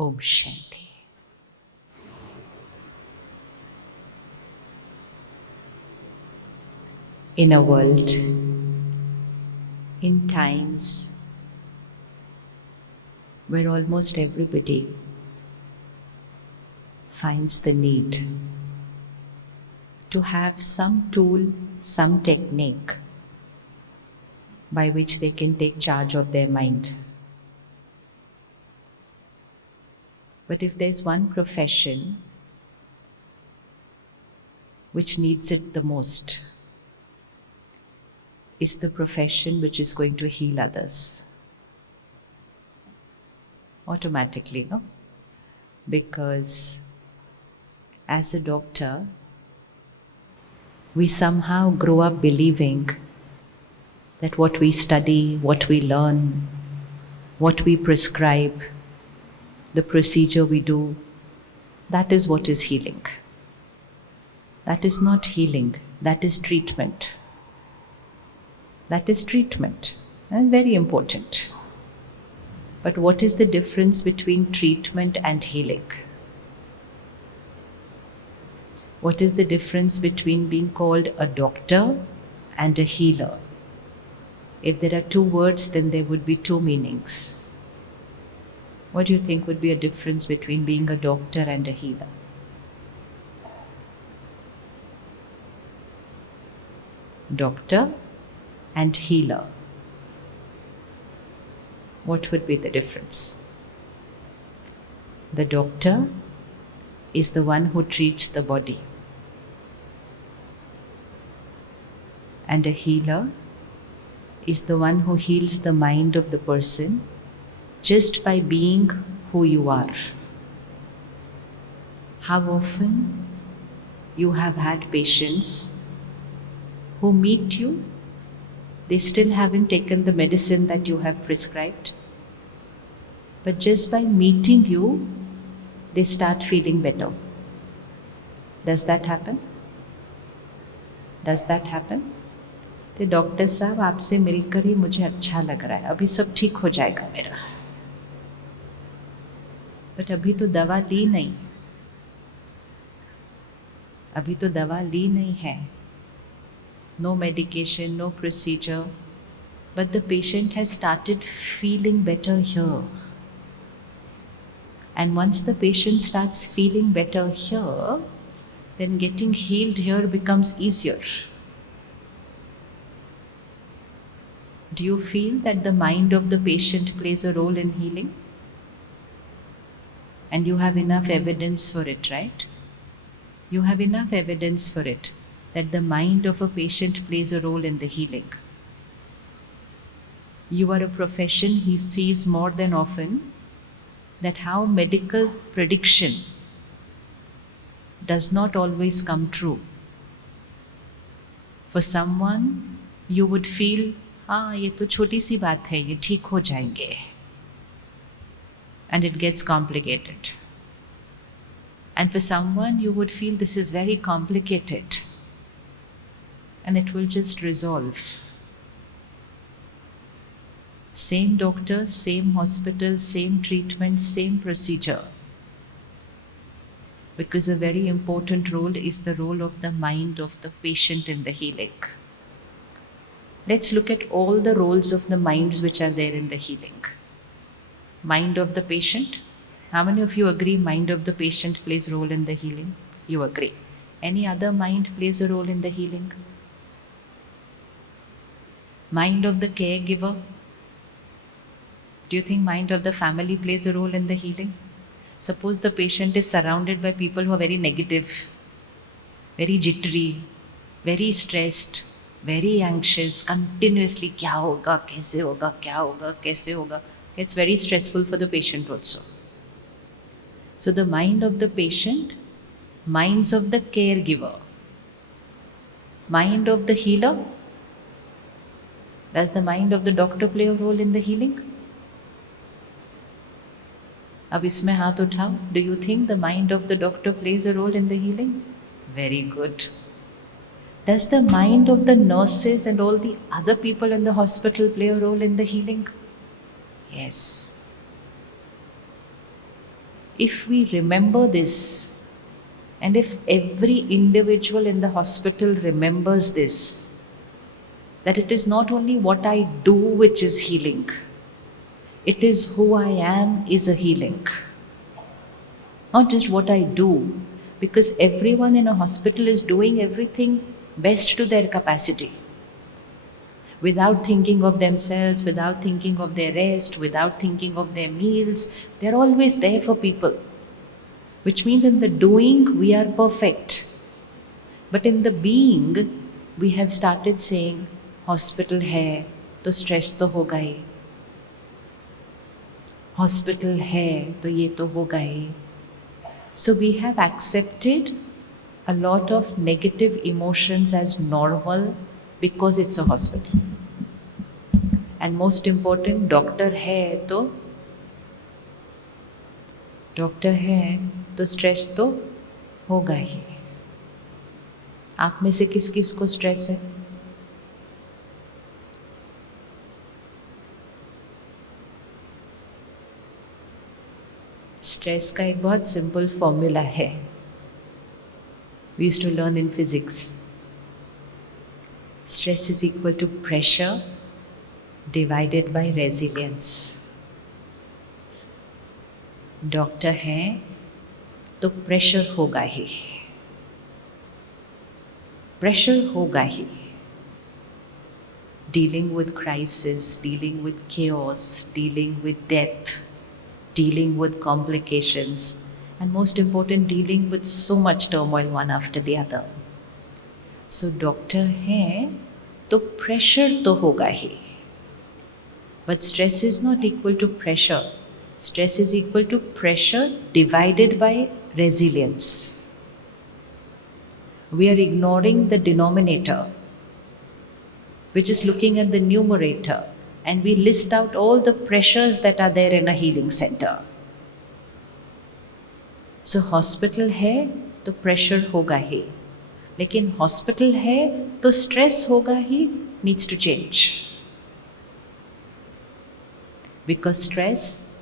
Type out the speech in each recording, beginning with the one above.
Om Shanti. In a world, in times where almost everybody finds the need to have some tool, some technique by which they can take charge of their mind. But if there's one profession which needs it the most, is the profession which is going to heal others. Automatically, no? Because as a doctor, we somehow grow up believing that what we study, what we learn, what we prescribe, the procedure we do, that is what is healing. That is not healing, that is treatment. That is treatment, and very important. But what is the difference between treatment and healing? What is the difference between being called a doctor and a healer? If there are two words, then there would be two meanings. What do you think would be a difference between being a doctor and a healer? Doctor and healer. What would be the difference? The doctor is the one who treats the body, and a healer is the one who heals the mind of the person just by being who you are. How often you have had patients who meet you, they still haven't taken the medicine that you have prescribed, but just by meeting you, they start feeling better. Does that happen? Does that happen? तो doctor साहब आपसे मिलकर ही मुझे अच्छा लग रहा है, अभी सब ठीक हो जाएगा मेरा, बट अभी तो दवा ली नहीं, अभी तो दवा ली नहीं है. No medication, no procedure, but the patient has started feeling better here. And once the patient starts feeling better here, then getting healed here becomes easier. Do you feel that the mind of the patient plays a role in healing? And you have enough evidence for it, right? You have enough evidence for it, that the mind of a patient plays a role in the healing. You are a profession he sees more than often that how medical prediction does not always come true. For someone, you would feel, हाँ ये तो छोटी सी बात है, ये ठीक हो जाएंगे. And it gets complicated. And for someone, you would feel this is very complicated, and it will just resolve. Same doctor, same hospital, same treatment, same procedure. Because a very important role is the role of the mind of the patient in the healing. Let's look at all the roles of the minds which are there in the healing. Mind of the patient. How many of you agree mind of the patient plays a role in the healing? You agree. Any other mind plays a role in the healing? Mind of the caregiver. Do you think mind of the family plays a role in the healing? Suppose the patient is surrounded by people who are very negative, very jittery, very stressed, very anxious, continuously क्या होगा, कैसे होगा, क्या होगा, कैसे होगा. It's very stressful for the patient also. So the mind of the patient, minds of the caregiver, mind of the healer. Does the mind of the doctor play a role in the healing? अब इसमें हाथ उठाओ. Do you think the mind of the doctor plays a role in the healing? Very good. Does the mind of the nurses and all the other people in the hospital play a role in the healing? Yes. if we remember this, and if every individual in the hospital remembers this, that it is not only what I do which is healing, it is who I am is a healing. Not just what I do, because everyone in a hospital is doing everything best to their capacity, without thinking of themselves, without thinking of their rest, without thinking of their meals. They're always there for people, which means in the doing we are perfect. But in the being, we have started saying, hospital hai, to stress to hoga hi. Hospital hai, to ye to hoga hi. So we have accepted a lot of negative emotions as normal because it's a hospital. And most important, doctor hai to stress to होगा ही. आप में से किस किस को stress है? Stress का एक बहुत सिंपल फॉर्मूला है. We used to learn in physics. Stress is equal to pressure divided by resilience. Doctor है तो प्रेशर होगा ही. प्रेशर होगा ही. Dealing with crisis, dealing with chaos, dealing with death, dealing with complications, and most important, dealing with so much turmoil one after the other. So doctor है तो pressure तो होगा ही. But stress is not equal to pressure. Stress is equal to pressure divided by resilience. We are ignoring the denominator, which is looking at the numerator, and we list out all the pressures that are there in a healing center. So hospital है तो pressure होगा ही, लेकिन hospital है तो stress होगा ही needs to change. Because stress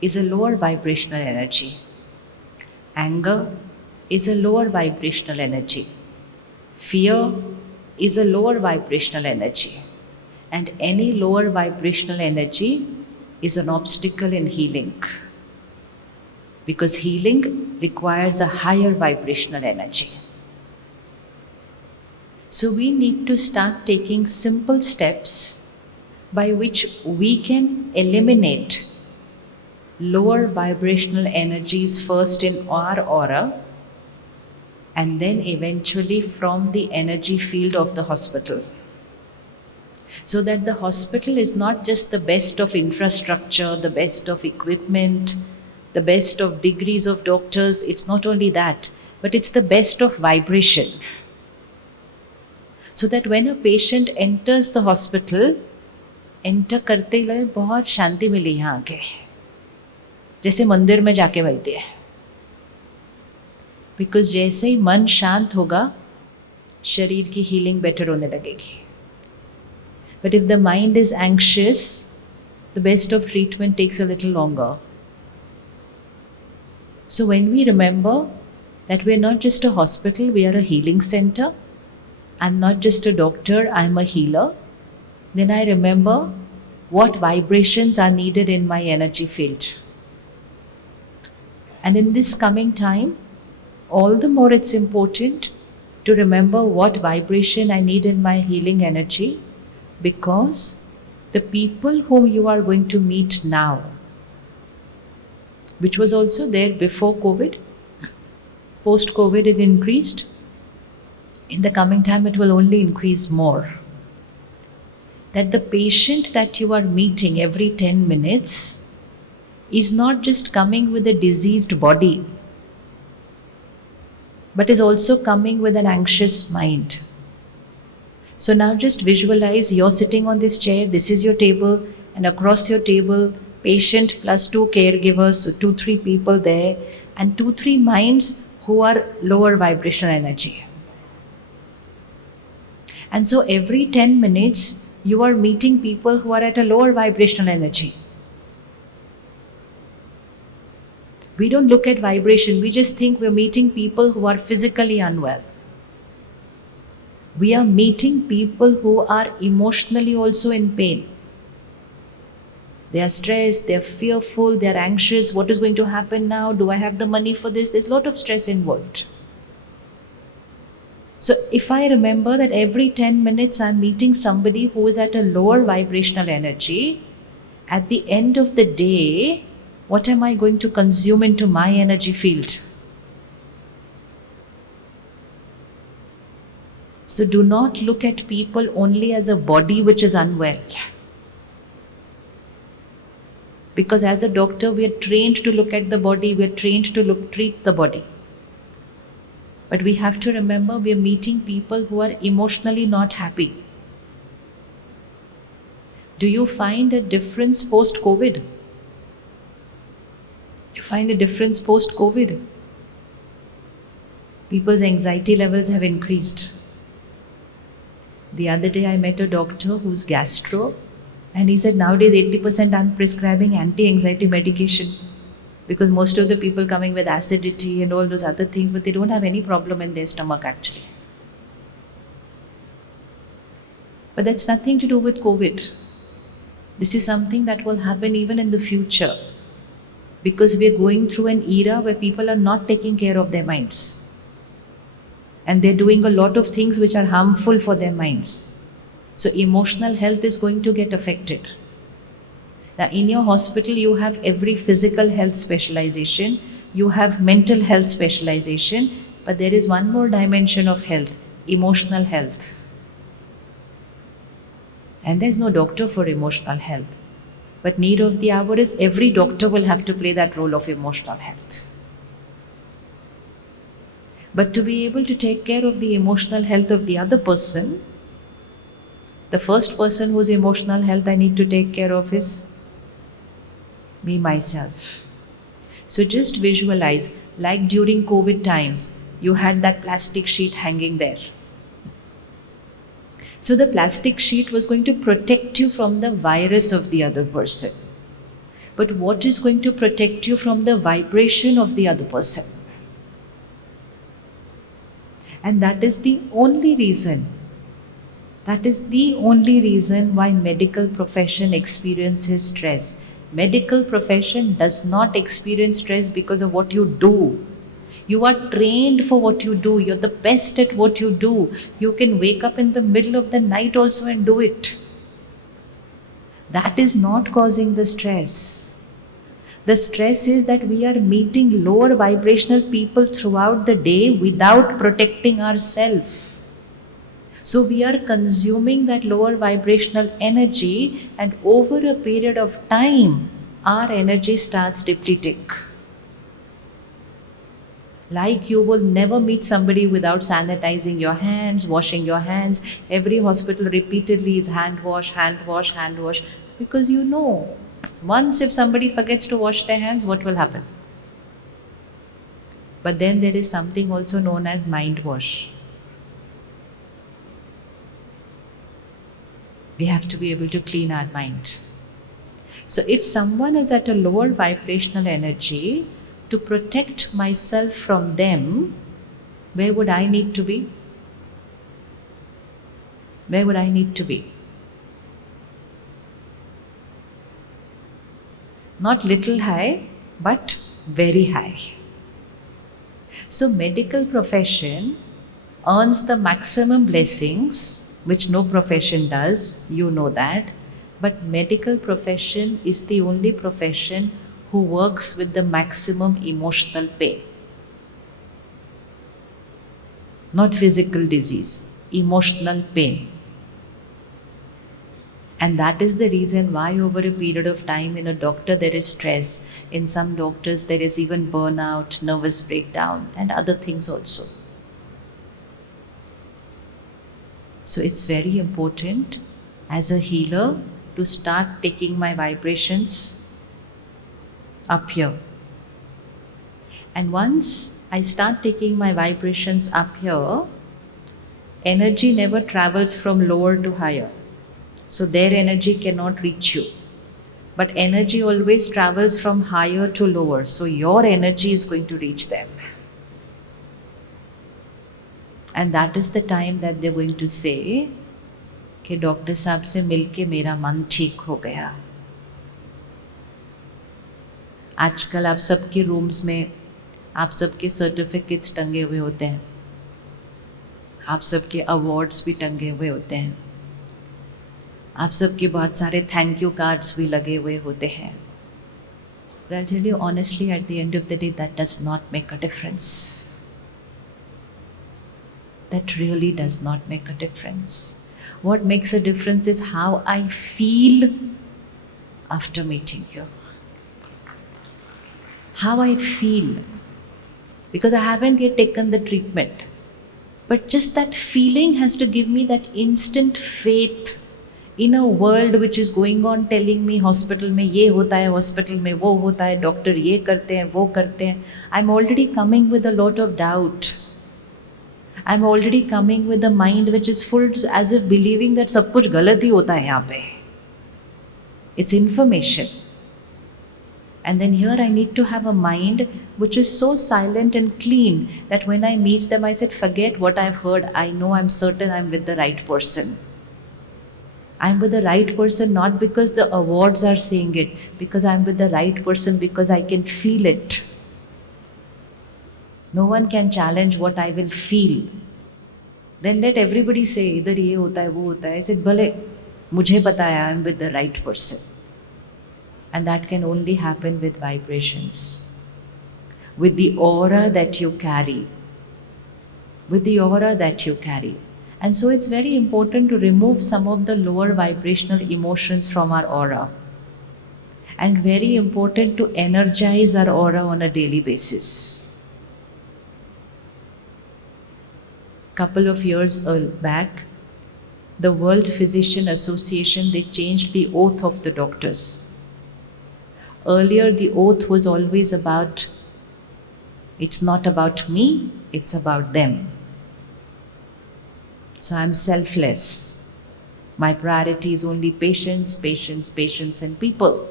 is a lower vibrational energy. Anger is a lower vibrational energy. Fear is a lower vibrational energy. And any lower vibrational energy is an obstacle in healing. Because healing requires a higher vibrational energy. So we need to start taking simple steps by which we can eliminate lower vibrational energies first in our aura, and then eventually from the energy field of the hospital. So that the hospital is not just the best of infrastructure, the best of equipment, the best of degrees of doctors. It's not only that, but it's the best of vibration. So that when a patient enters the hospital, enter करते ही लगे बहुत शांति मिली यहाँ आके, जैसे मंदिर में जाके मिलती है. बिकॉज जैसे ही मन शांत होगा, शरीर की हीलिंग बेटर होने लगेगी. But if the mind is anxious, the best of treatment takes a little longer. So when we remember that we are not just a hospital, we are a healing center. I'm not just a doctor, I'm a healer. Then I remember what vibrations are needed in my energy field. And in this coming time, all the more it's important to remember what vibration I need in my healing energy, because the people whom you are going to meet now, which was also there before COVID, post-COVID it increased. In the coming time, it will only increase more. That the patient that you are meeting every 10 minutes is not just coming with a diseased body, but is also coming with an anxious mind. So now just visualize you're sitting on this chair, this is your table, and across your table, patient plus 2 caregivers, so 2-3 people there, and 2-3 minds who are lower vibrational energy. And so every 10 minutes, you are meeting people who are at a lower vibrational energy. We don't look at vibration, we just think we're meeting people who are physically unwell. We are meeting people who are emotionally also in pain. They are stressed, they are fearful, they are anxious. What is going to happen now? Do I have the money for this? There's a lot of stress involved. So if I remember that every 10 minutes I'm meeting somebody who is at a lower vibrational energy, at the end of the day, what am I going to consume into my energy field? So do not look at people only as a body which is unwell. Because as a doctor, we are trained to look at the body, we are trained to treat the body. But we have to remember we are meeting people who are emotionally not happy. Do you find a difference post-COVID? Do you find a difference post-COVID? People's anxiety levels have increased. The other day I met a doctor who's gastro, and he said nowadays 80% I'm prescribing anti-anxiety medication because most of the people coming with acidity and all those other things, but they don't have any problem in their stomach actually. But that's nothing to do with COVID. This is something that will happen even in the future because we are going through an era where people are not taking care of their minds. And they're doing a lot of things which are harmful for their minds. So emotional health is going to get affected. Now in your hospital, you have every physical health specialization, you have mental health specialization, but there is one more dimension of health, emotional health. And there's no doctor for emotional health. But need of the hour is every doctor will have to play that role of emotional health. But to be able to take care of the emotional health of the other person, the first person whose emotional health I need to take care of is me, myself. So just visualize, like during COVID times, you had that plastic sheet hanging there. So the plastic sheet was going to protect you from the virus of the other person. But what is going to protect you from the vibration of the other person? And that is the only reason why medical profession experiences stress. Medical profession does not experience stress because of what you do. You are trained for what you do. You're the best at what you do. You can wake up in the middle of the night also and do it. That is not causing the stress. The stress is that we are meeting lower vibrational people throughout the day without protecting ourselves. So we are consuming that lower vibrational energy, and over a period of time, our energy starts depleting. Like you will never meet somebody without sanitizing your hands, washing your hands. Every hospital repeatedly is hand wash, hand wash, hand wash. Because you know, once if somebody forgets to wash their hands, what will happen? But then there is something also known as mind wash. We have to be able to clean our mind. So if someone is at a lower vibrational energy, to protect myself from them, where would I need to be? Where would I need to be? Not little high, but very high. So medical profession earns the maximum blessings, which no profession does, you know that. But medical profession is the only profession who works with the maximum emotional pain. Not physical disease, emotional pain. And that is the reason why over a period of time in a doctor there is stress. In some doctors there is even burnout, nervous breakdown and other things also. So it's very important as a healer to start taking my vibrations up here. And once I start taking my vibrations up here, energy never travels from lower to higher. So their energy cannot reach you. But energy always travels from higher to lower, so your energy is going to reach them. And that is the time that they're going to say कि doctor साहब से मिलके मेरा मन ठीक हो गया. आजकल आप सबके रूम्स में आप सबके सर्टिफिकेट्स टंगे हुए होते हैं, आप सबके अवार्ड्स भी टंगे हुए होते हैं, आप सबके बहुत सारे थैंक यू कार्ड्स भी लगे हुए होते हैं. But I'll tell you honestly, at the end of the day, that does not make a difference. That really does not make a difference. What makes a difference is how I feel after meeting you. How I feel. Because I haven't yet taken the treatment. But just that feeling has to give me that instant faith in a world which is going on telling me hospital में ये होता है, hospital में वो होता है, doctor ये करते हैं, वो करते हैं. I'm already coming with a lot of doubt. I'm already coming with a mind which is full as if believing that सब कुछ गलत ही होता है यहाँ पे. It's information. And then here I need to have a mind which is so silent and clean that when I meet them, I said, forget what I've heard. I know, I'm certain I'm with the right person. I'm with the right person not because the awards are saying it, because I'm with the right person because I can feel it. No one can challenge what I will feel. Then let everybody say, इधर ये होता है, वो होता है. I said, भले मुझे पता है, I'm with the right person. And that can only happen with vibrations, with the aura that you carry, with the aura that you carry. And so it's very important to remove some of the lower vibrational emotions from our aura, and very important to energize our aura on a daily basis. Couple of years back, the World Physician Association, they changed the oath of the doctors. Earlier, the oath was always about, it's not about me, it's about them. So I'm selfless. My priority is only patients, patients, patients, and people.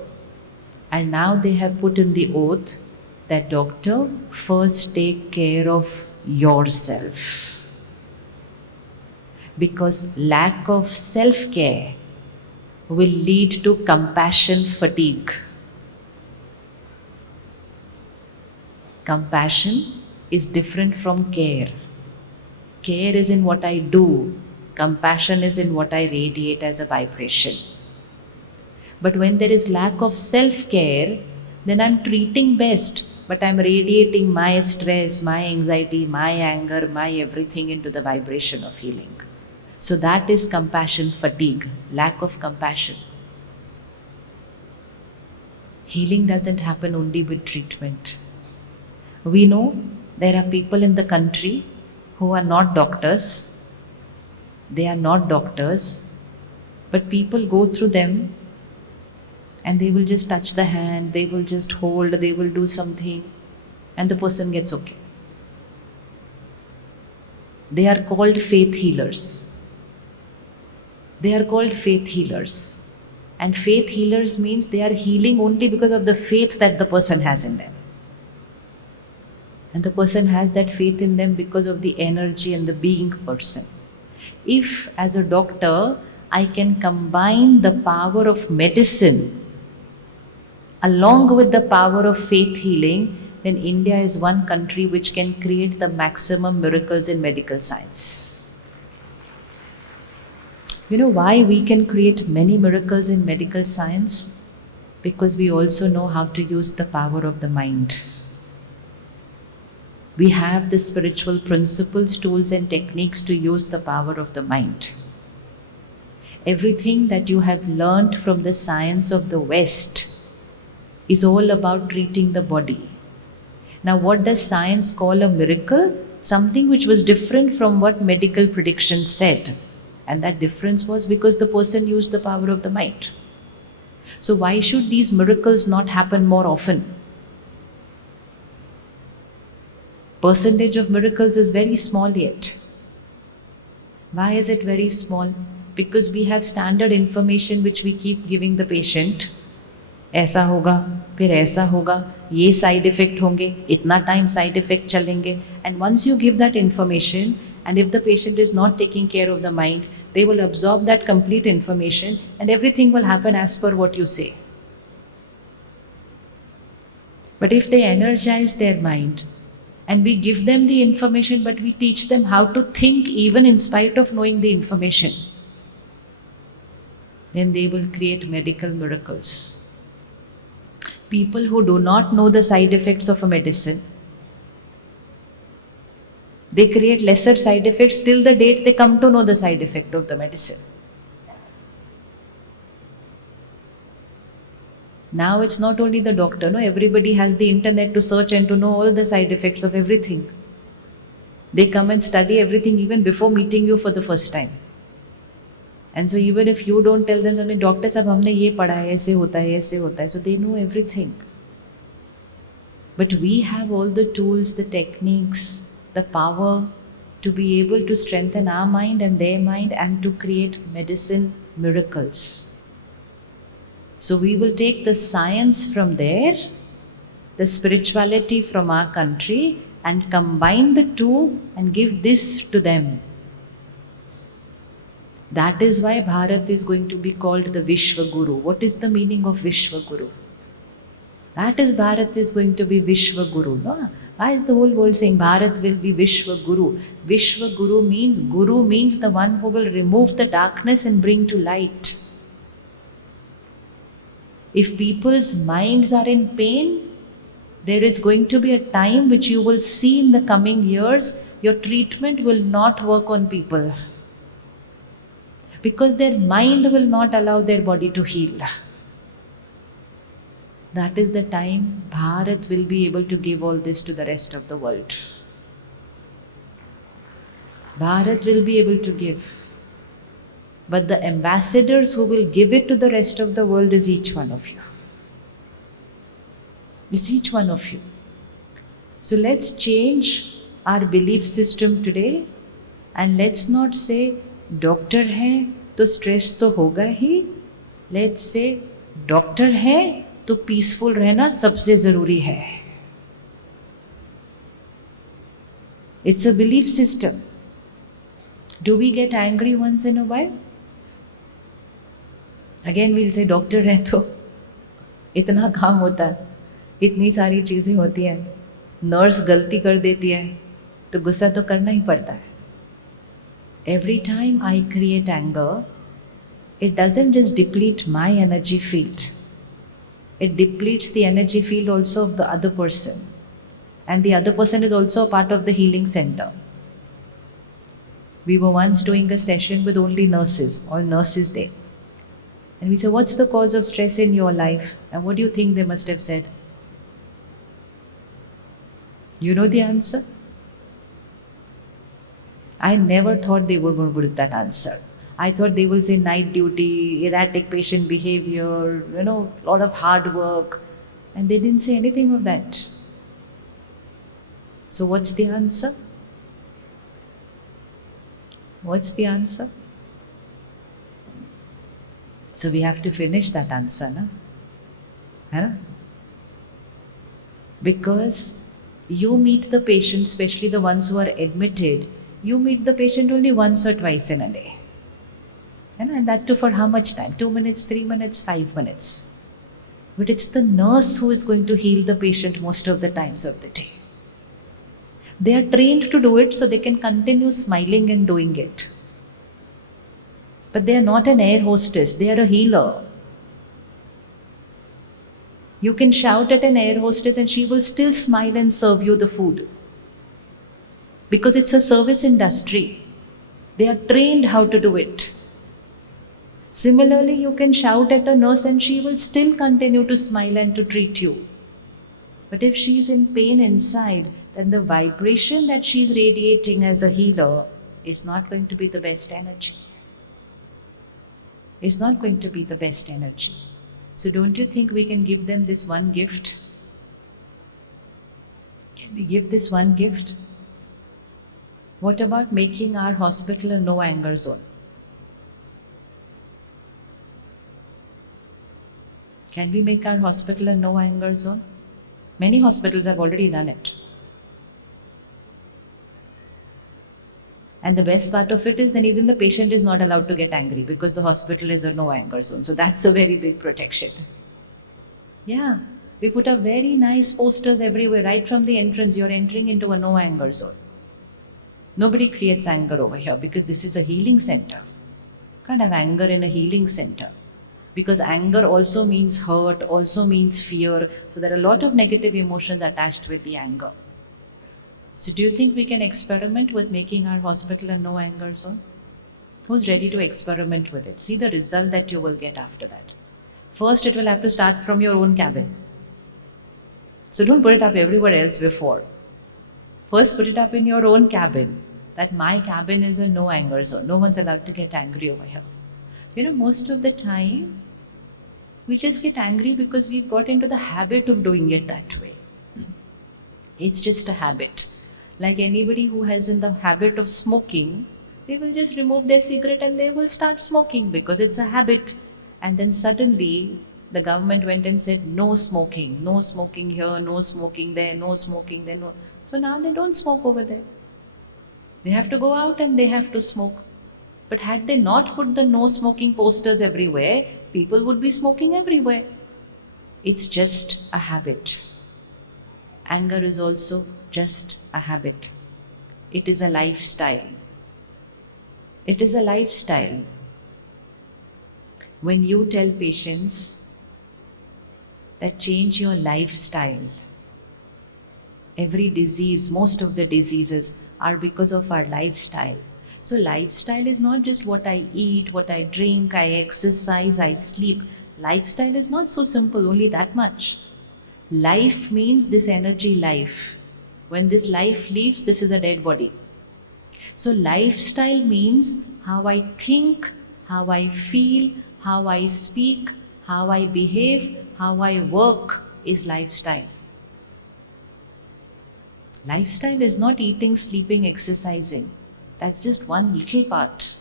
And now they have put in the oath that doctor, first take care of yourself. Because lack of self-care will lead to compassion fatigue. Compassion is different from care. Care is in what I do. Compassion is in what I radiate as a vibration. But when there is lack of self-care, then I'm treating best, but I'm radiating my stress, my anxiety, my anger, my everything into the vibration of healing. So that is compassion fatigue, lack of compassion. Healing doesn't happen only with treatment. We know there are people in the country who are not doctors. They are not doctors, but people go through them and they will just touch the hand, they will just hold, they will do something, and the person gets okay. They are called faith healers. They are called faith healers. And faith healers means they are healing only because of the faith that the person has in them. And the person has that faith in them because of the energy and the being person. If, as a doctor, I can combine the power of medicine along with the power of faith healing, then India is one country which can create the maximum miracles in medical science. You know why we can create many miracles in medical science? Because we also know how to use the power of the mind. We have the spiritual principles, tools, and techniques to use the power of the mind. Everything that you have learned from the science of the West is all about treating the body. Now, what does science call a miracle? Something which was different from what medical predictions said. And that difference was because the person used the power of the mind. So why should these miracles not happen more often? Percentage of miracles is very small yet. Why is it very small? Because we have standard information which we keep giving the patient, ऐसा होगा, फिर ऐसा होगा, ये side effect होंगे, इतना time side effect चलेंगे. And once you give that information, and if the patient is not taking care of the mind, they will absorb that complete information and everything will happen as per what you say. But if they energize their mind and we give them the information, but we teach them how to think even in spite of knowing the information, then they will create medical miracles. People who do not know the side effects of a medicine, they create lesser side effects till the date they come to know the side effect of the medicine. Now it's not only the doctor, no, everybody has the internet to search and to know all the side effects of everything. They come and study everything even before meeting you for the first time. And so even if you don't tell them something, doctor sahab humne ye padha hai, aise hota hai, aise hota hai, so they know everything. But we have all the tools, the techniques, the power to be able to strengthen our mind and their mind and to create medicine miracles. So we will take the science from there, the spirituality from our country, and combine the two and give this to them. That is why Bharat is going to be called the Vishwa Guru. What is the meaning of Vishwa Guru? That is, Bharat is going to be Vishwa Guru. No? Why is the whole world saying Bharat will be Vishwa Guru? Vishwa Guru means the one who will remove the darkness and bring to light. If people's minds are in pain, there is going to be a time which you will see in the coming years, your treatment will not work on people. Because their mind will not allow their body to heal. That is the time Bharat will be able to give all this to the rest of the world. Bharat will be able to give. But the ambassadors who will give it to the rest of the world is each one of you. It's each one of you. So let's change our belief system today and let's not say, doctor hai to stress to hoga hi. Let's say, doctor hai to peaceful रहना सबसे ज़रूरी है. It's a belief system. Do we get angry once in a while? Again we'll say doctor है तो इतना काम होता है, इतनी सारी चीज़ें होती हैं, नर्स गलती कर देती है तो गुस्सा तो करना ही पड़ता है. Every time I create anger, it doesn't just deplete my energy field. It depletes the energy field also of the other person. And the other person is also a part of the healing center. We were once doing a session with only nurses, all nurses there. And we said, what's the cause of stress in your life? And what do you think they must have said? You know the answer? I never thought they were going to put that answer. I thought they will say night duty, erratic patient behavior, a lot of hard work. And they didn't say anything of that. So what's the answer? What's the answer? So we have to finish that answer, no? Hai? Because you meet the patient, especially the ones who are admitted, you meet the patient only once or twice in a day. And that too for how much time? 2 minutes, 3 minutes, 5 minutes. But it's the nurse who is going to heal the patient most of the times of the day. They are trained to do it so they can continue smiling and doing it. But they are not an air hostess, they are a healer. You can shout at an air hostess and she will still smile and serve you the food. Because it's a service industry. They are trained how to do it. Similarly, you can shout at a nurse and she will still continue to smile and to treat you. But if she is in pain inside, then the vibration that she is radiating as a healer is not going to be the best energy. It's not going to be the best energy. So don't you think we can give them this one gift? Can we give this one gift? What about making our hospital a no anger zone? Can we make our hospital a no anger zone? Many hospitals have already done it. And the best part of it is then even the patient is not allowed to get angry because the hospital is a no anger zone. So that's a very big protection. Yeah, we put up very nice posters everywhere. Right from the entrance, you're entering into a no anger zone. Nobody creates anger over here because this is a healing center. Can't have anger in a healing center. Because anger also means hurt, also means fear. So there are a lot of negative emotions attached with the anger. So do you think we can experiment with making our hospital a no anger zone? Who's ready to experiment with it? See the result that you will get after that. First, it will have to start from your own cabin. So don't put it up everywhere else before. First, put it up in your own cabin. That my cabin is a no anger zone. No one's allowed to get angry over here. You know, most of the time, we just get angry because we've got into the habit of doing it that way. It's just a habit. Like anybody who has in the habit of smoking, they will just remove their cigarette and they will start smoking because it's a habit. And then suddenly the government went and said no smoking here, no smoking there, no smoking there. No. So now they don't smoke over there. They have to go out and they have to smoke. But had they not put the no smoking posters everywhere, people would be smoking everywhere. It's just a habit. Anger is also just a habit. It is a lifestyle. It is a lifestyle. When you tell patients that change your lifestyle, every disease, most of the diseases are because of our lifestyle. So lifestyle is not just what I eat, what I drink, I exercise, I sleep. Lifestyle is not so simple, only that much. Life means this energy life. When this life leaves, this is a dead body. So lifestyle means how I think, how I feel, how I speak, how I behave, how I work is lifestyle. Lifestyle is not eating, sleeping, exercising. That's just one little part.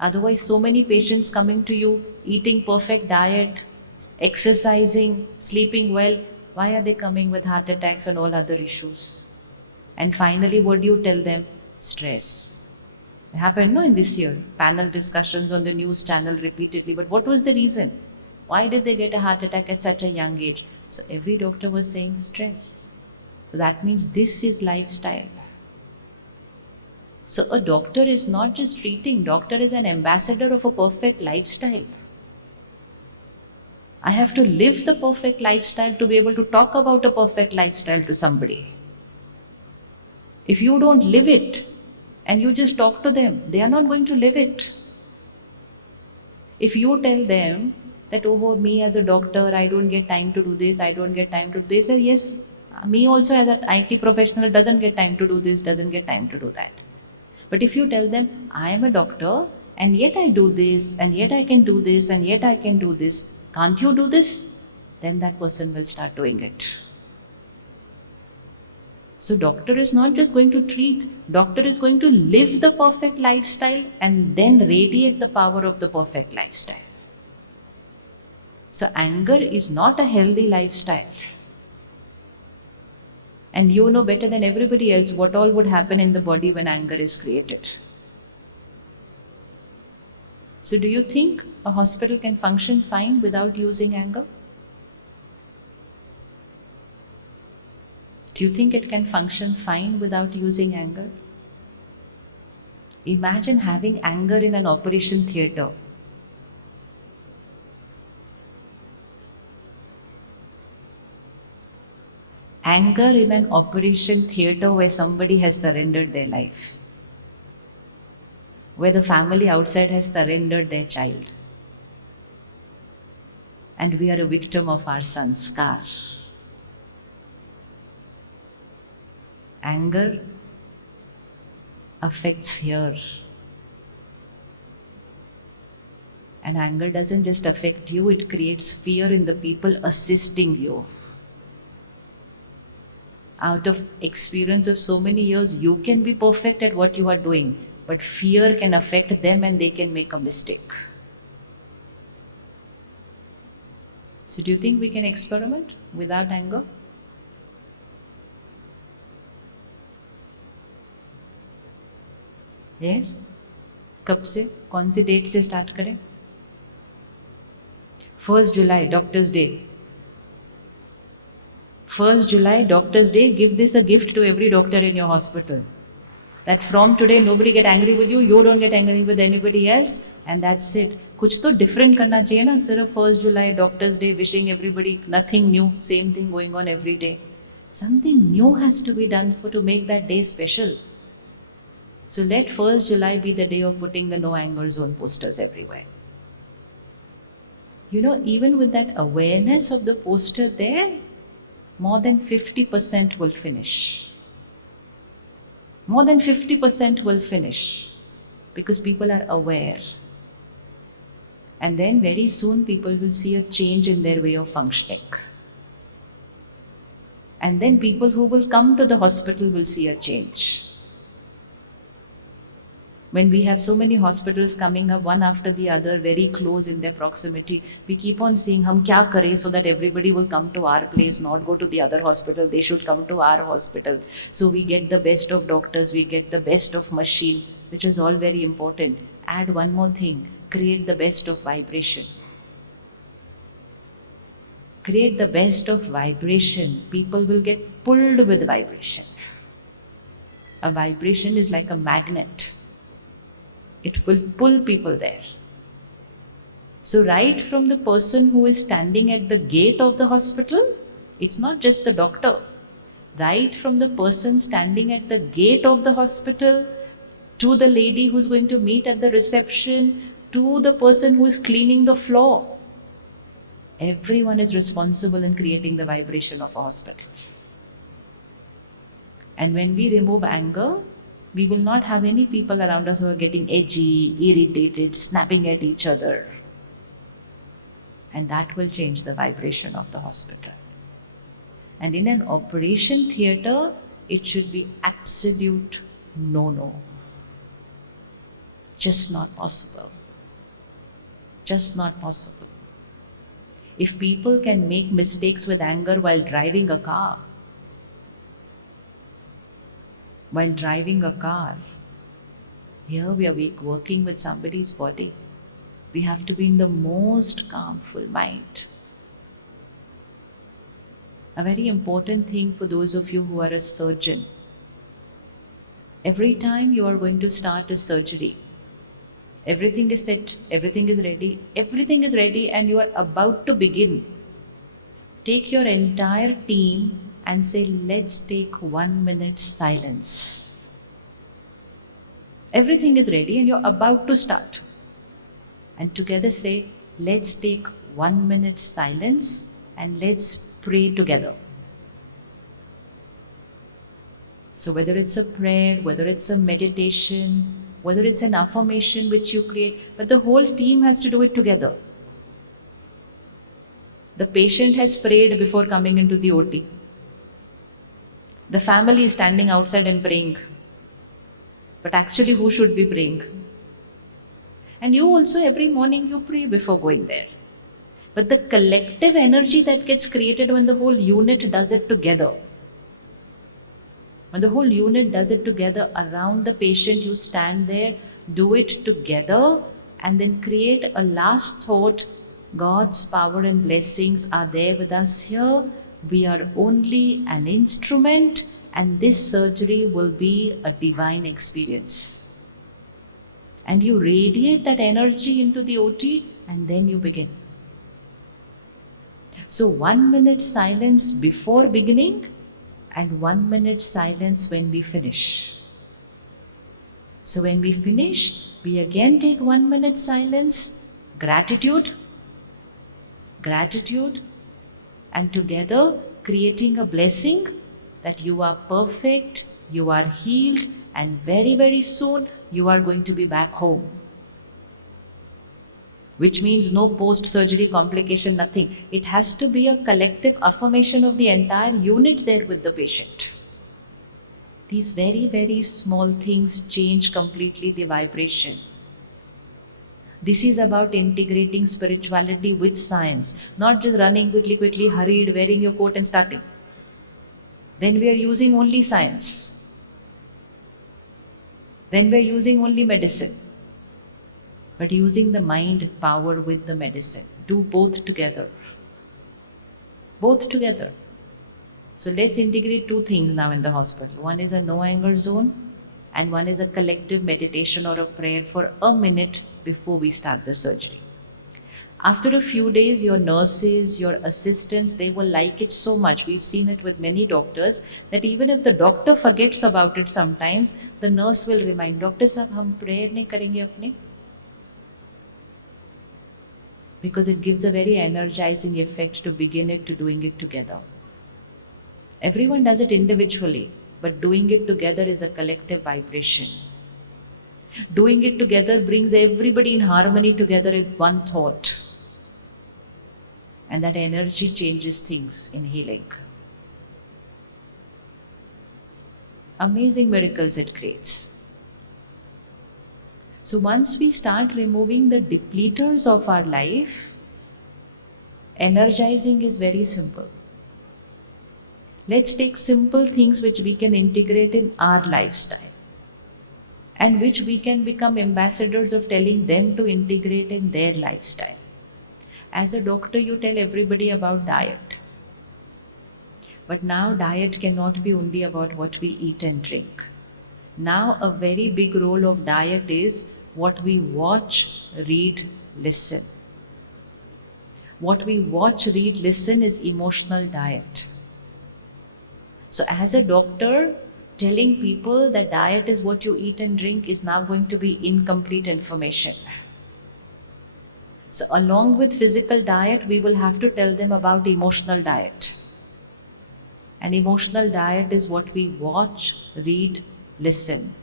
Otherwise, so many patients coming to you, eating perfect diet, exercising, sleeping well, why are they coming with heart attacks and all other issues? And finally, what do you tell them? Stress. It happened, no, in this year. Panel discussions on the news channel repeatedly. But what was the reason? Why did they get a heart attack at such a young age? So every doctor was saying stress. So that means this is lifestyle. So a doctor is not just treating, doctor is an ambassador of a perfect lifestyle. I have to live the perfect lifestyle to be able to talk about a perfect lifestyle to somebody. If you don't live it and you just talk to them, they are not going to live it. If you tell them that, oh, me as a doctor, I don't get time to do this, I don't get time to do this, they say, yes, me also as an IT professional doesn't get time to do this, doesn't get time to do that. But if you tell them, I am a doctor and yet I do this and yet I can do this and yet I can do this, can't you do this? Then that person will start doing it. So doctor is not just going to treat, doctor is going to live the perfect lifestyle and then radiate the power of the perfect lifestyle. So anger is not a healthy lifestyle. And you know better than everybody else what all would happen in the body when anger is created. So do you think a hospital can function fine without using anger? Do you think it can function fine without using anger? Imagine having anger in an operation theatre. Anger in an operation theatre where somebody has surrendered their life, where the family outside has surrendered their child, and we are a victim of our sanskar. Anger affects here. And anger doesn't just affect you, it creates fear in the people assisting you. Out of experience of so many years, you can be perfect at what you are doing, but fear can affect them and they can make a mistake. So do you think we can experiment without anger? Yes? कब से? कौन सी date से start करें? 1st July, Doctor's Day. 1st July, Doctor's Day, give this a gift to every doctor in your hospital. That from today nobody get angry with you, you don't get angry with anybody else, and that's it. कुछ तो different करना चाहिए ना, सिर्फ 1st July, Doctor's Day, wishing everybody nothing new, same thing going on every day. Something new has to be done to make that day special. So let 1st July be the day of putting the no anger zone posters everywhere. You know, even with that awareness of the poster there, more than 50% will finish. More than 50% will finish because people are aware. And then very soon people will see a change in their way of functioning. And then people who will come to the hospital will see a change. When we have so many hospitals coming up one after the other, very close in their proximity, we keep on saying, hum kya kare so that everybody will come to our place, not go to the other hospital, they should come to our hospital. So we get the best of doctors, we get the best of machine, which is all very important. Add one more thing, create the best of vibration. Create the best of vibration. People will get pulled with vibration. A vibration is like a magnet. It will pull people there. So right from the person who is standing at the gate of the hospital, it's not just the doctor. Right from the person standing at the gate of the hospital, to the lady who's going to meet at the reception, to the person who is cleaning the floor. Everyone is responsible in creating the vibration of a hospital. And when we remove anger, we will not have any people around us who are getting edgy, irritated, snapping at each other. And that will change the vibration of the hospital. And in an operation theatre, it should be absolute no. Just not possible. Just not possible. If people can make mistakes with anger while driving a car, here we are working with somebody's body. We have to be in the most calmful mind. A very important thing for those of you who are a surgeon. Every time you are going to start a surgery, everything is set, everything is ready and you are about to begin. Take your entire team and say, let's take 1 minute silence. Everything is ready and you're about to start. And together say, let's take 1 minute silence and let's pray together. So whether it's a prayer, whether it's a meditation, whether it's an affirmation which you create, but the whole team has to do it together. The patient has prayed before coming into the OT. The family is standing outside and praying. But actually, who should be praying? And you also, every morning, you pray before going there. But the collective energy that gets created when the whole unit does it together. When the whole unit does it together around the patient, you stand there, do it together, and then create a last thought. God's power and blessings are there with us here. We are only an instrument, and this surgery will be a divine experience. And you radiate that energy into the OT, and then you begin. So 1 minute silence before beginning, and 1 minute silence when we finish. So when we finish, we again take 1 minute silence, gratitude, and together creating a blessing that you are perfect, you are healed, and very, very soon you are going to be back home. Which means no post-surgery complication, nothing. It has to be a collective affirmation of the entire unit there with the patient. These very, very small things change completely the vibration. This is about integrating spirituality with science, not just running quickly, hurried, wearing your coat and starting. Then we are using only science. Then we are using only medicine. But using the mind power with the medicine. Do both together. Both together. So let's integrate two things now in the hospital. One is a no anger zone, and one is a collective meditation or a prayer for a minute before we start the surgery. After a few days, your nurses, your assistants, they will like it so much. We've seen it with many doctors that even if the doctor forgets about it sometimes, the nurse will remind, Doctor Sahab, hum prayer nahi karenge apne? Because it gives a very energizing effect to begin it, to doing it together. Everyone does it individually, but doing it together is a collective vibration. Doing it together brings everybody in harmony together in one thought. And that energy changes things in healing. Amazing miracles it creates. So once we start removing the depleters of our life, energizing is very simple. Let's take simple things which we can integrate in our lifestyle and which we can become ambassadors of telling them to integrate in their lifestyle. As a doctor, you tell everybody about diet. But now diet cannot be only about what we eat and drink. Now a very big role of diet is what we watch, read, listen. What we watch, read, listen is emotional diet. So as a doctor, telling people that diet is what you eat and drink is now going to be incomplete information. So along with physical diet, we will have to tell them about emotional diet. And emotional diet is what we watch, read, listen.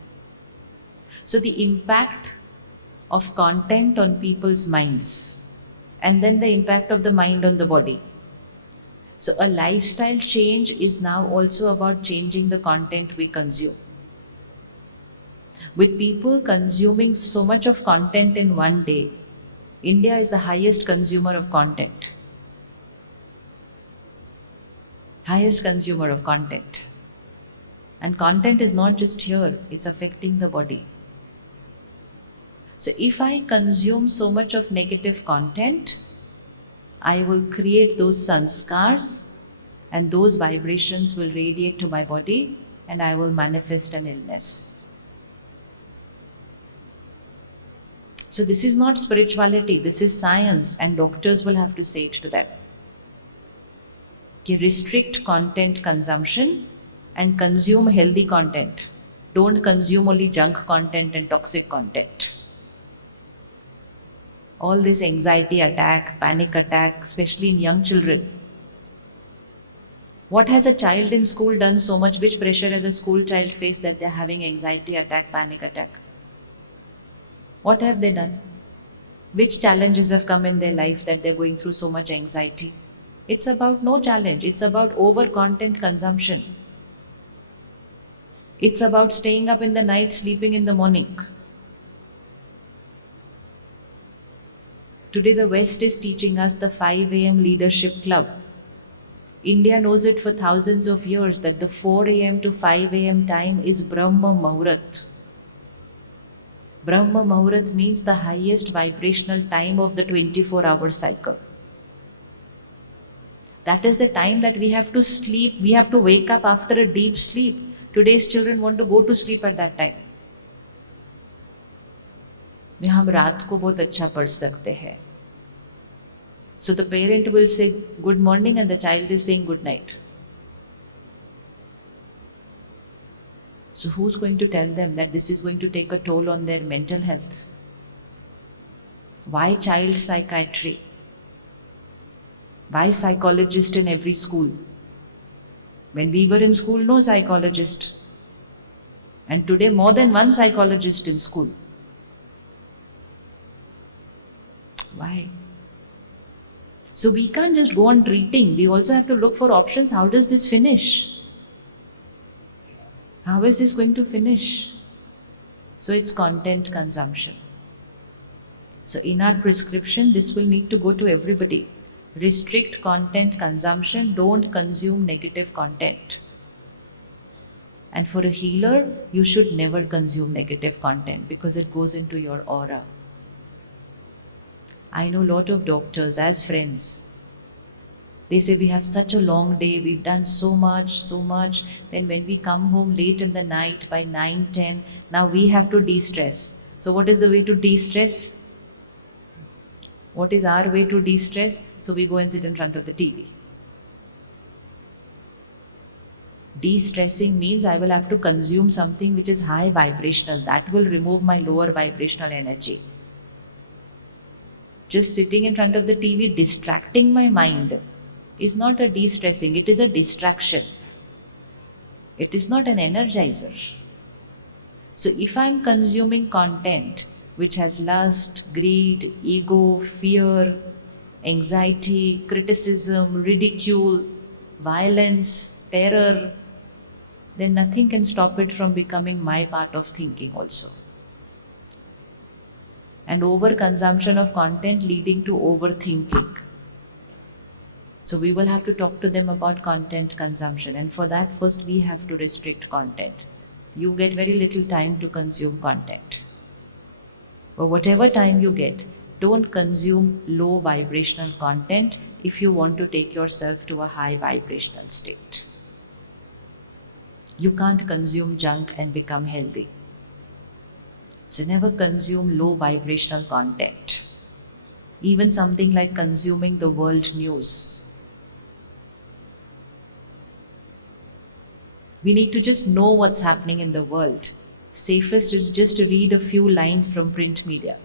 So the impact of content on people's minds, and then the impact of the mind on the body. So a lifestyle change is now also about changing the content we consume. With people consuming so much of content in one day, India is the highest consumer of content. Highest consumer of content. And content is not just here, it's affecting the body. So if I consume so much of negative content, I will create those sanskars and those vibrations will radiate to my body and I will manifest an illness. So this is not spirituality, this is science, and doctors will have to say it to them. Restrict content consumption and consume healthy content. Don't consume only junk content and toxic content. All this anxiety attack, panic attack, especially in young children. What has a child in school done so much? Which pressure has a school child faced that they're having anxiety attack, panic attack? What have they done? Which challenges have come in their life that they're going through so much anxiety? It's about no challenge. It's about over content consumption. It's about staying up in the night, sleeping in the morning. Today the West is teaching us the 5 a.m. leadership club. India knows it for thousands of years that the 4 a.m. to 5 a.m. time is Brahma Muhurat. Brahma Muhurat means the highest vibrational time of the 24-hour cycle. That is the time that we have to sleep, we have to wake up after a deep sleep. Today's children want to go to sleep at that time. हम रात को बहुत अच्छा पढ़ सकते हैं. So the parent will say good morning and the child is saying good night. So who's going to tell them that this is going to take a toll on their mental health? Why child psychiatry? Why psychologist in every school? When we were in school, no psychologist. And today more than one psychologist in school. Why? So we can't just go on treating. We also have to look for options. How does this finish? How is this going to finish? So it's content consumption. So in our prescription, this will need to go to everybody. Restrict content consumption, don't consume negative content. And for a healer, you should never consume negative content because it goes into your aura. I know a lot of doctors as friends. They say we have such a long day, we've done so much. Then when we come home late in the night by 9, 10, now we have to de-stress. So what is the way to de-stress? What is our way to de-stress? So we go and sit in front of the TV. De-stressing means I will have to consume something which is high vibrational. That will remove my lower vibrational energy. Just sitting in front of the TV, distracting my mind is not a de-stressing, it is a distraction. It is not an energizer. So if I'm consuming content which has lust, greed, ego, fear, anxiety, criticism, ridicule, violence, terror, then nothing can stop it from becoming my part of thinking also. And overconsumption of content leading to overthinking. So we will have to talk to them about content consumption, and for that first we have to restrict content. You get very little time to consume content. But whatever time you get, don't consume low vibrational content if you want to take yourself to a high vibrational state. You can't consume junk and become healthy. So never consume low vibrational content. Even something like consuming the world news. We need to just know what's happening in the world. Safest is just to read a few lines from print media.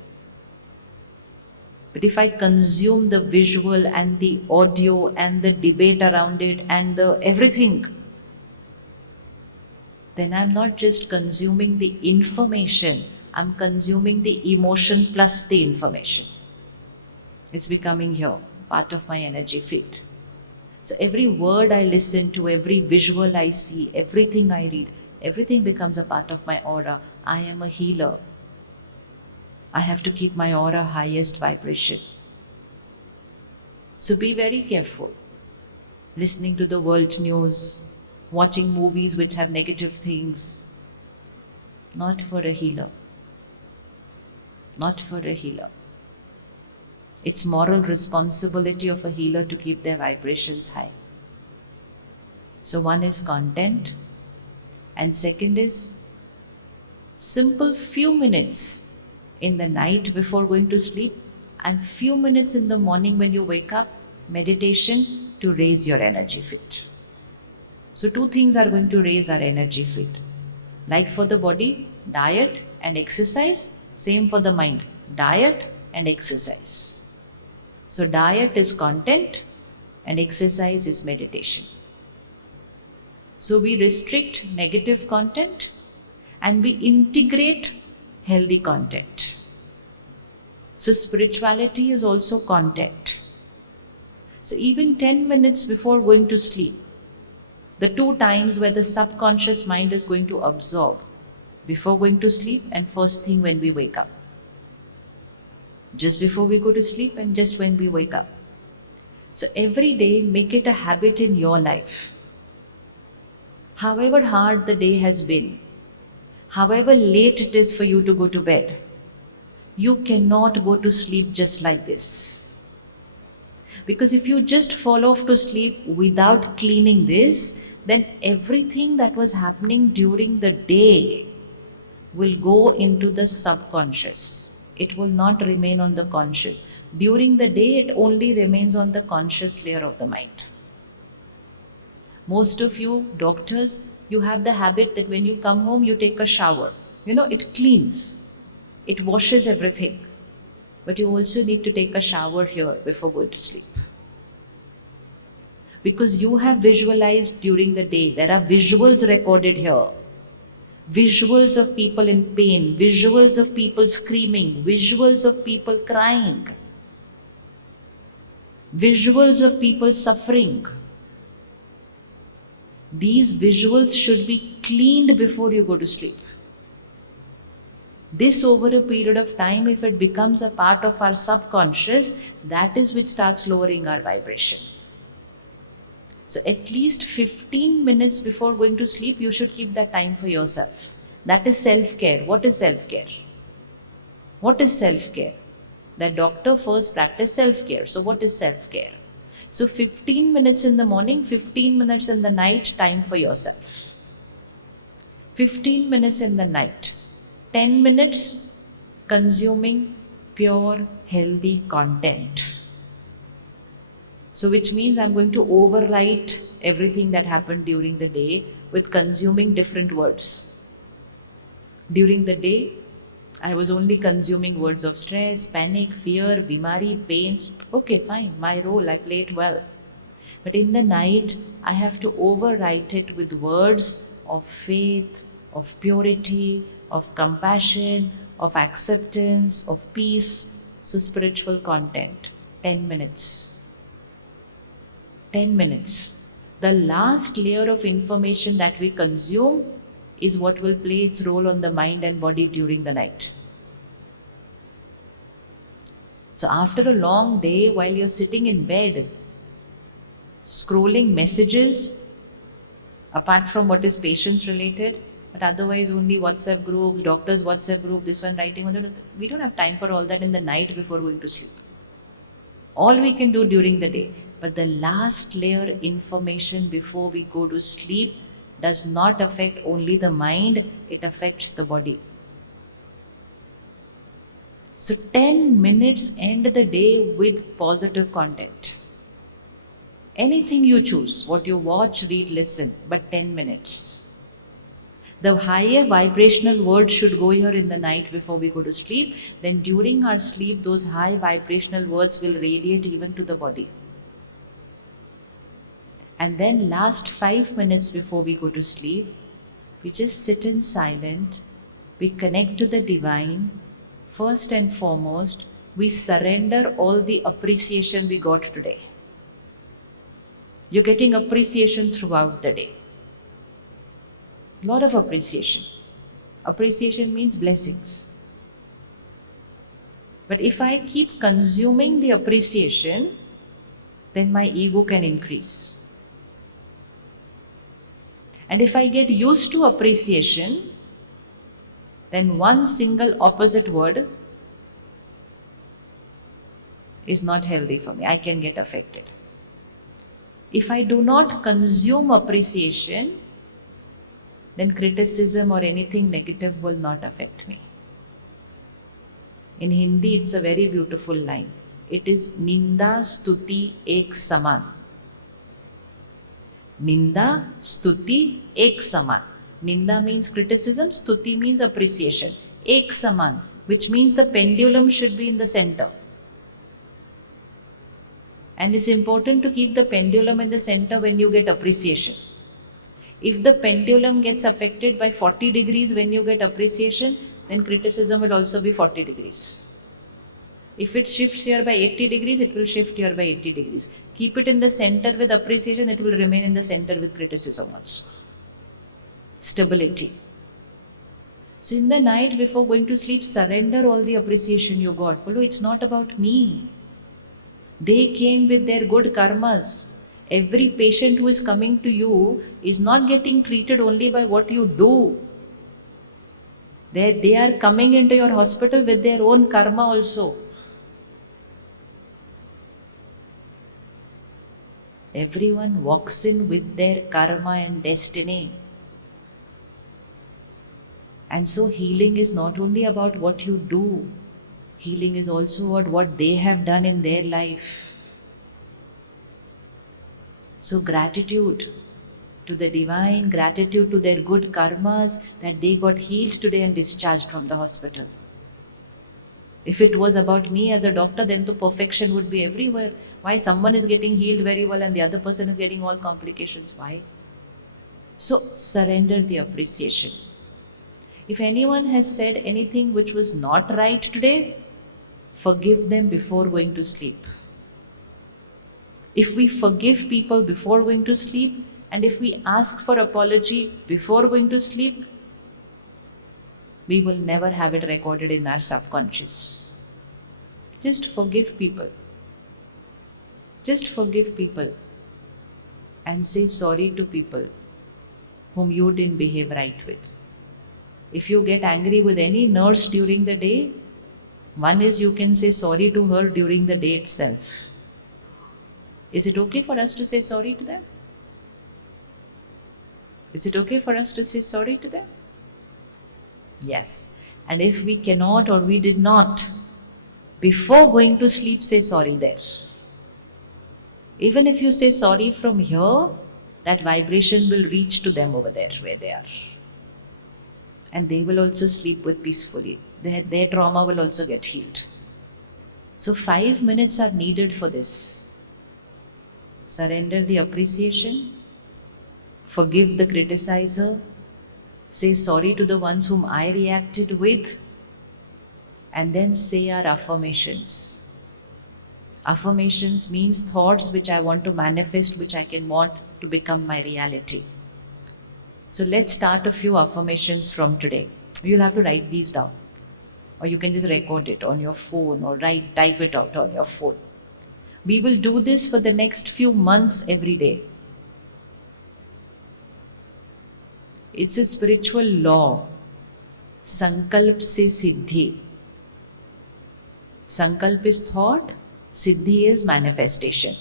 But if I consume the visual and the audio and the debate around it and the everything, then I'm not just consuming the information, I'm consuming the emotion plus the information. It's becoming here, part of my energy field. So every word I listen to, every visual I see, everything I read, everything becomes a part of my aura. I am a healer. I have to keep my aura highest vibration. So be very careful. Listening to the world news, watching movies which have negative things. Not for a healer. Not for a healer. It's moral responsibility of a healer to keep their vibrations high. So one is content, and second is simple few minutes in the night before going to sleep and few minutes in the morning when you wake up, meditation to raise your energy field. So two things are going to raise our energy field. Like for the body, diet and exercise, same for the mind, diet and exercise. So diet is content and exercise is meditation. So we restrict negative content and we integrate healthy content. So spirituality is also content. So even 10 minutes before going to sleep, the two times where the subconscious mind is going to absorb, before going to sleep and first thing when we wake up. Just before we go to sleep and just when we wake up. So every day make it a habit in your life. However hard the day has been, however late it is for you to go to bed, you cannot go to sleep just like this. Because if you just fall off to sleep without cleaning this, then everything that was happening during the day will go into the subconscious. It will not remain on the conscious. During the day, it only remains on the conscious layer of the mind. Most of you doctors, you have the habit that when you come home, you take a shower. It cleans. It washes everything. But you also need to take a shower here before going to sleep. Because you have visualized during the day. There are visuals recorded here. Visuals of people in pain, visuals of people screaming, visuals of people crying, visuals of people suffering. These visuals should be cleaned before you go to sleep. This over a period of time, if it becomes a part of our subconscious, that is which starts lowering our vibration. So at least 15 minutes before going to sleep, you should keep that time for yourself. That is self-care. What is self-care? What is self-care? That doctor first practice self-care. So what is self-care? So 15 minutes in the morning, 15 minutes in the night, time for yourself. 15 minutes in the night. 10 minutes consuming pure, healthy content. So which means I'm going to overwrite everything that happened during the day with consuming different words. During the day, I was only consuming words of stress, panic, fear, bimari, pain. Okay, fine, my role, I play it well. But in the night, I have to overwrite it with words of faith, of purity, of compassion, of acceptance, of peace. So spiritual content, 10 minutes. 10 minutes. The last layer of information that we consume is what will play its role on the mind and body during the night. So after a long day, while you're sitting in bed, scrolling messages, apart from what is patients related, but otherwise only WhatsApp groups, doctors WhatsApp group, this one writing, we don't have time for all that in the night before going to sleep. All we can do during the day. But the last layer information before we go to sleep does not affect only the mind, it affects the body. So 10 minutes end the day with positive content. Anything you choose, what you watch, read, listen, but 10 minutes. The higher vibrational words should go here in the night before we go to sleep. Then during our sleep, those high vibrational words will radiate even to the body. And then last 5 minutes before we go to sleep, we just sit in silent, we connect to the divine. First and foremost, we surrender all the appreciation we got today. You're getting appreciation throughout the day. Lot of appreciation. Appreciation means blessings. But if I keep consuming the appreciation, then my ego can increase. And if I get used to appreciation, then one single opposite word is not healthy for me. I can get affected. If I do not consume appreciation, then criticism or anything negative will not affect me. In Hindi, it's a very beautiful line. It is Ninda Stuti Ek Saman. Ninda, Stuti, Ek Saman. Ninda means criticism, Stuti means appreciation. Ek Saman, which means the pendulum should be in the center. And it's important to keep the pendulum in the center when you get appreciation. If the pendulum gets affected by 40 degrees when you get appreciation, then criticism will also be 40 degrees. If it shifts here by 80 degrees, it will shift here by 80 degrees. Keep it in the center with appreciation, it will remain in the center with criticism also. Stability. So in the night before going to sleep, surrender all the appreciation you got. Bolo, it's not about me. They came with their good karmas. Every patient who is coming to you is not getting treated only by what you do. They are coming into your hospital with their own karma also. Everyone walks in with their karma and destiny. And so healing is not only about what you do. Healing is also about what they have done in their life. So gratitude to the divine, gratitude to their good karmas that they got healed today and discharged from the hospital. If it was about me as a doctor, then the perfection would be everywhere. Why someone is getting healed very well and the other person is getting all complications? Why? So surrender the appreciation. If anyone has said anything which was not right today, forgive them before going to sleep. If we forgive people before going to sleep, and if we ask for apology before going to sleep, we will never have it recorded in our subconscious. Just forgive people. Just forgive people and say sorry to people whom you didn't behave right with. If you get angry with any nurse during the day, one is you can say sorry to her during the day itself. Is it okay for us to say sorry to them? Is it okay for us to say sorry to them? Yes. And if we cannot or we did not, before going to sleep, say sorry there. Even if you say sorry from here, that vibration will reach to them over there where they are. And they will also sleep with peacefully. Their trauma will also get healed. So 5 minutes are needed for this. Surrender the appreciation. Forgive the criticizer. Say sorry to the ones whom I reacted with. And then say our affirmations. Affirmations means thoughts which I want to manifest, which I can want to become my reality. So let's start a few affirmations from today. You'll have to write these down. Or you can just record it on your phone or type it out on your phone. We will do this for the next few months every day. It's a spiritual law. Sankalp se siddhi. Sankalp is thought, siddhi is manifestation.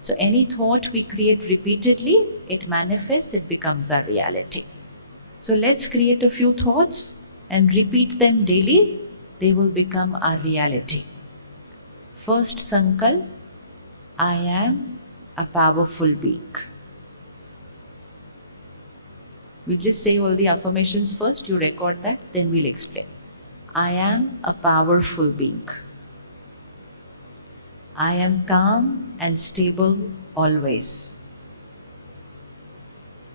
So any thought we create repeatedly, it manifests, it becomes our reality. So let's create a few thoughts and repeat them daily. They will become our reality. First sankalp, I am a powerful being. We'll just say all the affirmations first, you record that, then we'll explain. I am a powerful being. I am calm and stable always.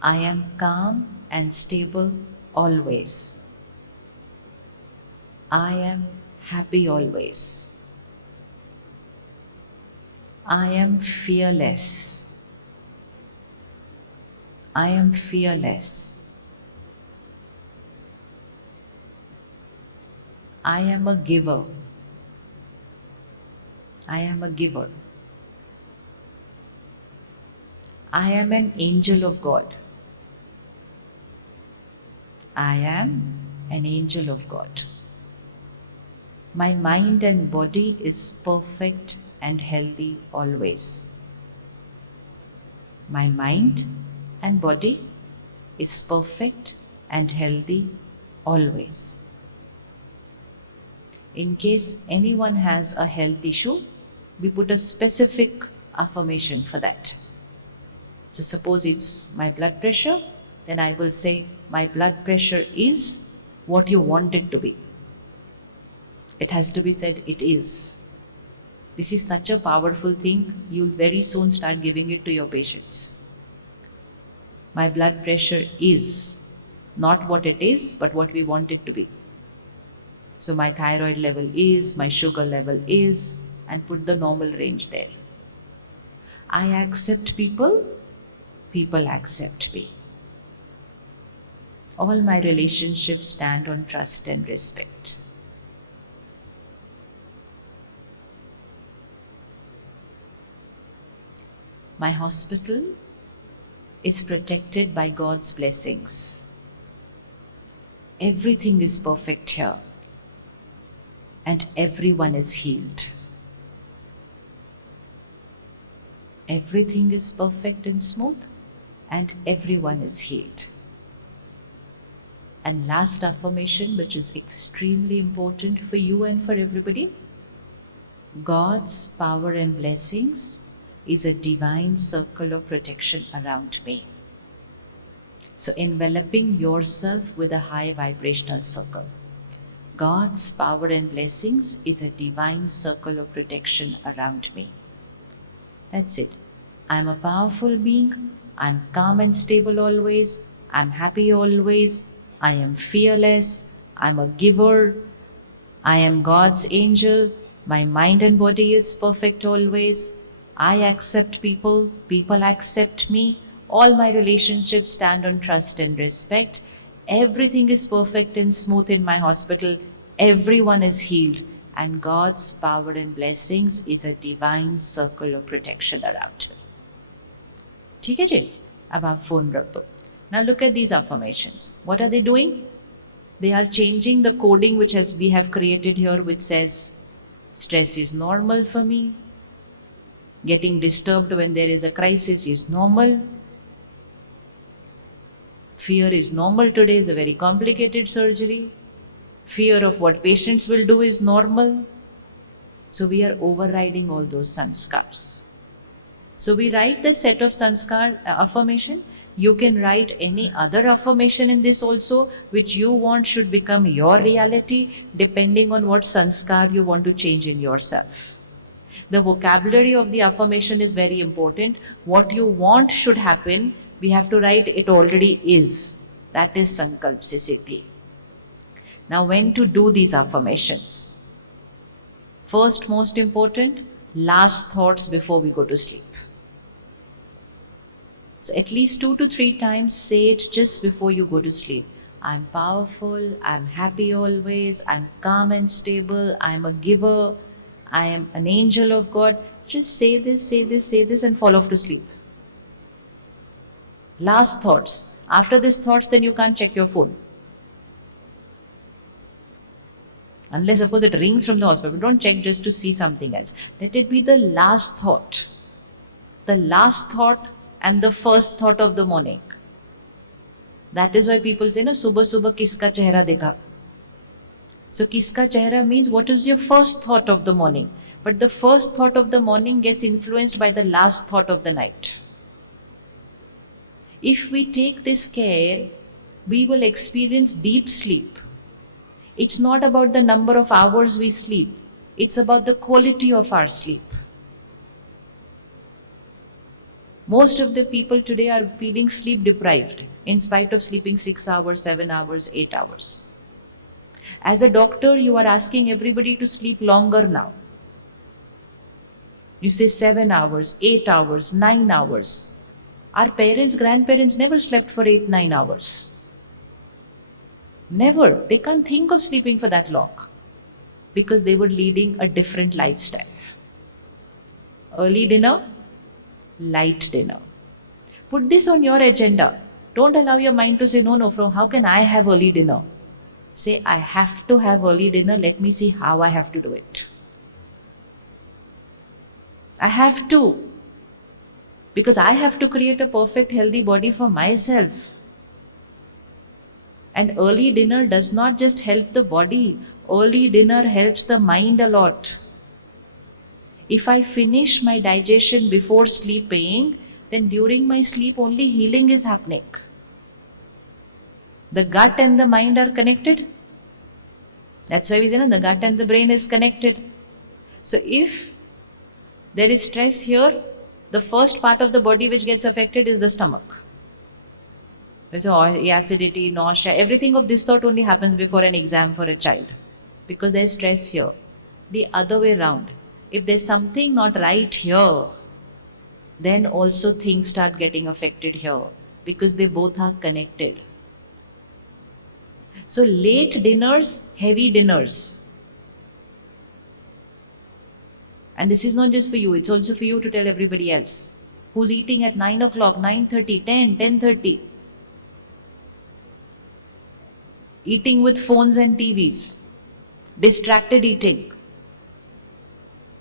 I am calm and stable always. I am happy always. I am fearless. I am fearless. I am a giver. I am a giver. I am an angel of God. I am an angel of God. My mind and body is perfect and healthy always. My mind and body is perfect and healthy always. In case anyone has a health issue, we put a specific affirmation for that. So suppose it's my blood pressure, then I will say my blood pressure is what you want it to be. It has to be said it is. This is such a powerful thing, you'll very soon start giving it to your patients. My blood pressure is not what it is, but what we want it to be. So my thyroid level is, my sugar level is, and put the normal range there. I accept people, people accept me. All my relationships stand on trust and respect. My hospital is protected by God's blessings. Everything is perfect here. And everyone is healed. Everything is perfect and smooth, and everyone is healed. And last affirmation, which is extremely important for you and for everybody, God's power and blessings is a divine circle of protection around me. So enveloping yourself with a high vibrational circle. God's power and blessings is a divine circle of protection around me. That's it. I'm a powerful being. I'm calm and stable always. I'm happy always. I am fearless. I'm a giver. I am God's angel. My mind and body is perfect always. I accept people. People accept me. All my relationships stand on trust and respect. Everything is perfect and smooth in my hospital. Everyone is healed. And God's power and blessings is a divine circle of protection around me. ठीक है जी? अब आप phone रख दो. Now look at these affirmations. What are they doing? They are changing the coding which we have created here, which says stress is normal for me. Getting disturbed when there is a crisis is normal. Fear is normal today, is a very complicated surgery. Fear of what patients will do is normal. So we are overriding all those sanskars. So we write the set of sanskar affirmation. You can write any other affirmation in this also, which you want should become your reality, depending on what sanskar you want to change in yourself. The vocabulary of the affirmation is very important. What you want should happen, we have to write it already is. That is sankalp se siddhi. Now when to do these affirmations? First, most important, last thoughts before we go to sleep. So at least 2 to 3 times say it just before you go to sleep. I'm powerful, I'm happy always, I'm calm and stable, I'm a giver, I am an angel of God. Just say this, say this, say this and fall off to sleep. Last thoughts. After these thoughts, then you can't check your phone. Unless, of course, it rings from the hospital. Don't check just to see something else. Let it be the last thought. The last thought and the first thought of the morning. That is why people say, no, subah subah kiska chehra dekha. So kiska chehra means what is your first thought of the morning. But the first thought of the morning gets influenced by the last thought of the night. If we take this care, we will experience deep sleep. It's not about the number of hours we sleep. It's about the quality of our sleep. Most of the people today are feeling sleep deprived in spite of sleeping 6 hours, 7 hours, 8 hours. As a doctor, you are asking everybody to sleep longer now. You say 7 hours, 8 hours, 9 hours. Our parents, grandparents never slept for 8, 9 hours. Never. They can't think of sleeping for that long because they were leading a different lifestyle. Early dinner, light dinner. Put this on your agenda. Don't allow your mind to say, no, from how can I have early dinner? Say, I have to have early dinner. Let me see how I have to do it. I have to. Because I have to create a perfect, healthy body for myself. And early dinner does not just help the body. Early dinner helps the mind a lot. If I finish my digestion before sleeping, then during my sleep only healing is happening. The gut and the mind are connected. That's why we say, no, the gut and the brain is connected. So if there is stress here, the first part of the body which gets affected is the stomach. So acidity, nausea, everything of this sort only happens before an exam for a child because there is stress here. The other way around. If there's something not right here, then also things start getting affected here because they both are connected. So late dinners, heavy dinners. And this is not just for you, it's also for you to tell everybody else who's eating at 9 o'clock, 9:30, 10, 10:30. Eating with phones and TVs. Distracted eating.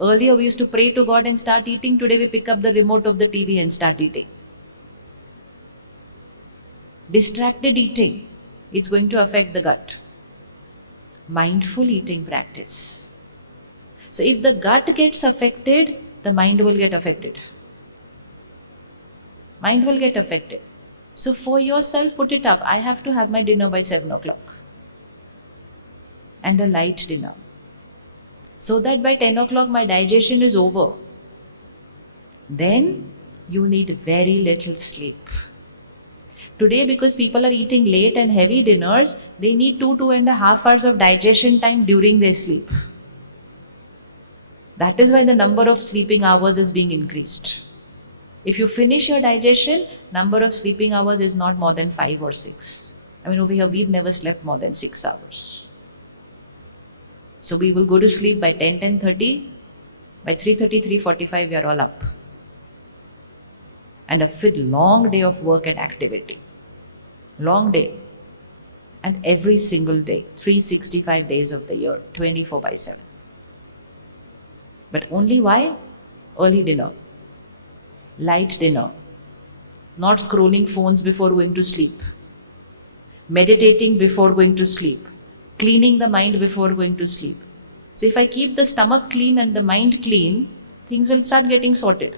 Earlier we used to pray to God and start eating. Today we pick up the remote of the TV and start eating. Distracted eating. It's going to affect the gut. Mindful eating practice. So if the gut gets affected, the mind will get affected. Mind will get affected. So for yourself, put it up. I have to have my dinner by 7 o'clock. And a light dinner. So that by 10 o'clock my digestion is over. Then you need very little sleep. Today, because people are eating late and heavy dinners, they need 2.5 hours of digestion time during their sleep. That is why the number of sleeping hours is being increased. If you finish your digestion, number of sleeping hours is not more than 5 or 6. I mean, over here, we've never slept more than 6 hours. So we will go to sleep by 10, 10:30. By 3:30, 3:45, we are all up. And a long day of work and activity. Long day. And every single day, 365 days of the year, 24/7. But only why? Early dinner, light dinner, not scrolling phones before going to sleep, meditating before going to sleep, cleaning the mind before going to sleep. So if I keep the stomach clean and the mind clean, things will start getting sorted.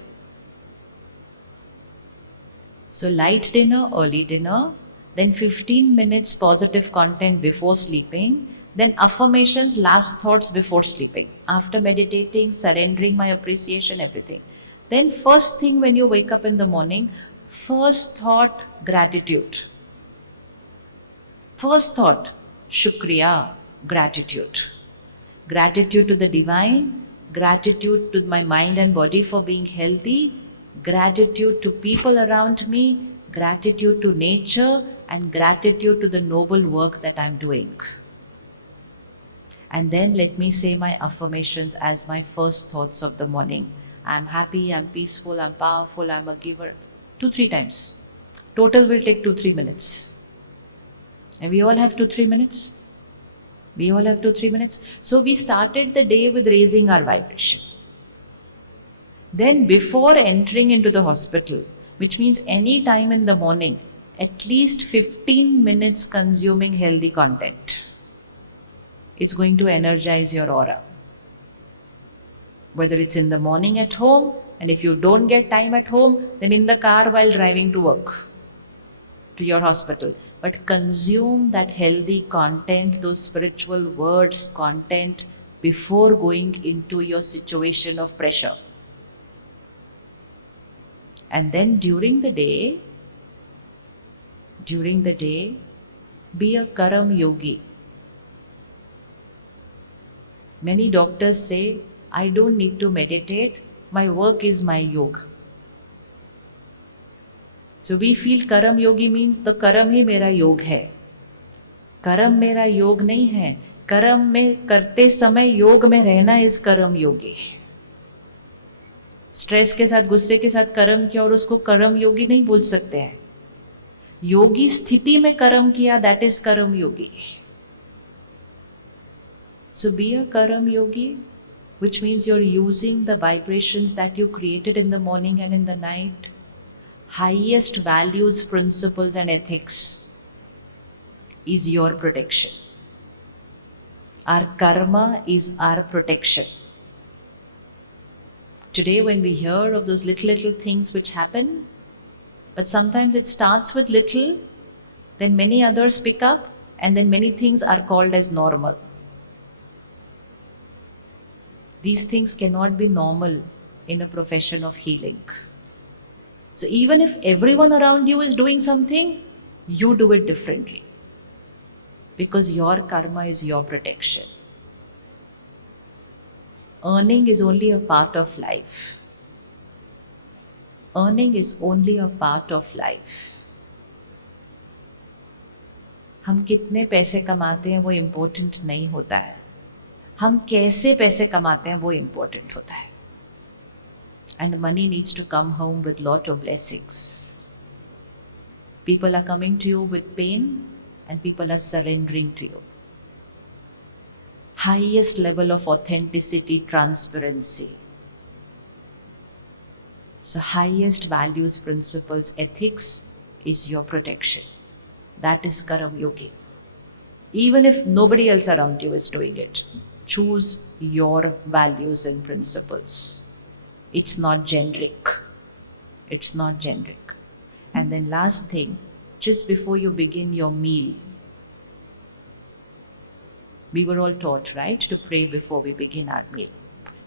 So light dinner, early dinner, then 15 minutes positive content before sleeping, then affirmations, last thoughts before sleeping. After meditating, surrendering my appreciation, everything. Then first thing when you wake up in the morning, first thought, gratitude. First thought, shukriya, gratitude. Gratitude to the divine, gratitude to my mind and body for being healthy, gratitude to people around me, gratitude to nature, and gratitude to the noble work that I'm doing. And then let me say my affirmations as my first thoughts of the morning. I'm happy, I'm peaceful, I'm powerful, I'm a giver. 2-3 times. Total will take 2-3 minutes. And we all have 2-3 minutes. We all have 2-3 minutes. So we started the day with raising our vibration. Then before entering into the hospital, which means any time in the morning, at least 15 minutes consuming healthy content. It's going to energize your aura. Whether it's in the morning at home, and if you don't get time at home, then in the car while driving to work, to your hospital. But consume that healthy content, those spiritual words, content, before going into your situation of pressure. And then during the day, be a Karam yogi. Many doctors say, I don't need to meditate, my work is my yoga. So we feel Karam yogi means the Karam ही मेरा योग है. Karam मेरा योग नहीं है. कर्म में करते समय योग में रहना is कर्म योगी. स्ट्रेस के साथ, गुस्से के साथ कर्म किया और उसको कर्म योगी नहीं बोल सकते हैं. योगी स्थिति में कर्म किया, that is कर्म योगी. So be a Karam yogi, which means you're using the vibrations that you created in the morning and in the night, highest values, principles and ethics is your protection. Our karma is our protection. Today when we hear of those little things which happen, but sometimes it starts with little, then many others pick up, and then many things are called as normal. These things cannot be normal in a profession of healing. So even if everyone around you is doing something, you do it differently. Because your karma is your protection. Earning is only a part of life. Earning is only a part of life. हम कितने पैसे कमाते हैं वो important नहीं होता है. हम कैसे पैसे कमाते हैं वो इम्पोर्टेंट होता है. And money needs to come home with lot of blessings. People are coming to you with pain and people are surrendering to you. Highest level of authenticity, transparency. So highest values, principles, ethics is your protection. That is Karam Yogi. Even if nobody else around you is doing it, choose your values and principles. It's not generic. It's not generic. And then last thing, just before you begin your meal, we were all taught, right, to pray before we begin our meal.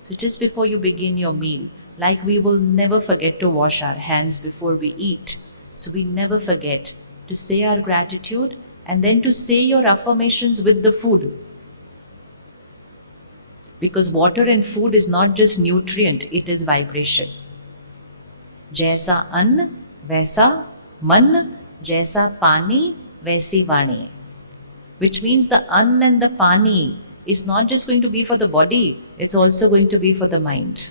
So just before you begin your meal, like we will never forget to wash our hands before we eat. So we never forget to say our gratitude and then to say your affirmations with the food. Because water and food is not just nutrient, it is vibration. Jaisa ann, vaisa man, jaisa pani, वैसी वाणी. Which means the an and the pani is not just going to be for the body, it's also going to be for the mind.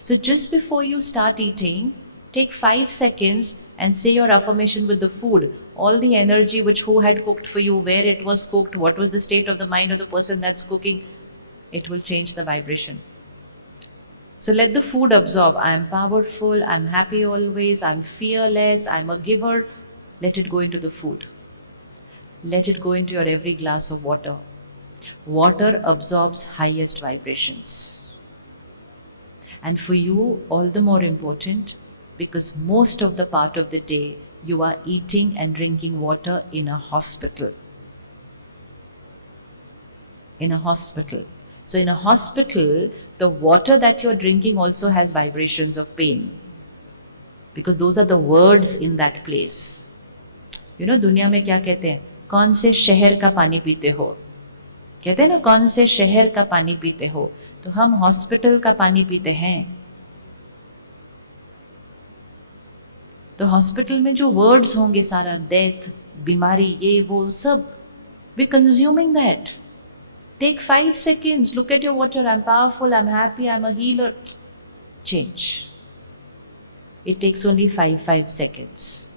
So just before you start eating, take 5 seconds and say your affirmation with the food. All the energy which who had cooked for you, where it was cooked, what was the state of the mind of the person that's cooking, it will change the vibration. So let the food absorb. I am powerful, I'm happy always, I'm fearless, I'm a giver. Let it go into the food. Let it go into your every glass of water. Water absorbs highest vibrations. And for you, all the more important, because most of the part of the day you are eating and drinking water in a hospital. In a hospital. So in a hospital, the water that you're drinking also has vibrations of pain. Because those are the words in that place. You know, दुनिया में क्या कहते हैं? कौन से शहर का पानी पीते हो? कहते हैं ना, कौन से शहर का पानी पीते हो? तो हम हॉस्पिटल का पानी पीते हैं. तो हॉस्पिटल में जो वर्ड्स होंगे सारा, डेथ, बीमारी, ये वो सब, we consuming that. Take 5 seconds, look at your water, I'm powerful, I'm happy, I'm a healer. Change. It takes only 5 seconds.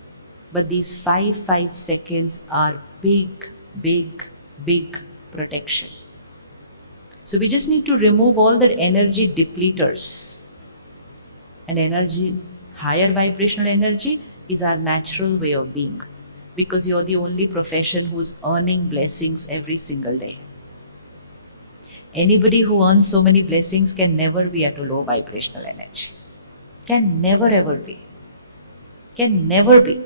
But these 5 seconds are big, big, big protection. So we just need to remove all the energy depleters. And energy, higher vibrational energy is our natural way of being. Because you're the only profession who's earning blessings every single day. Anybody who earns so many blessings can never be at a low vibrational energy. Can never ever be. Can never be.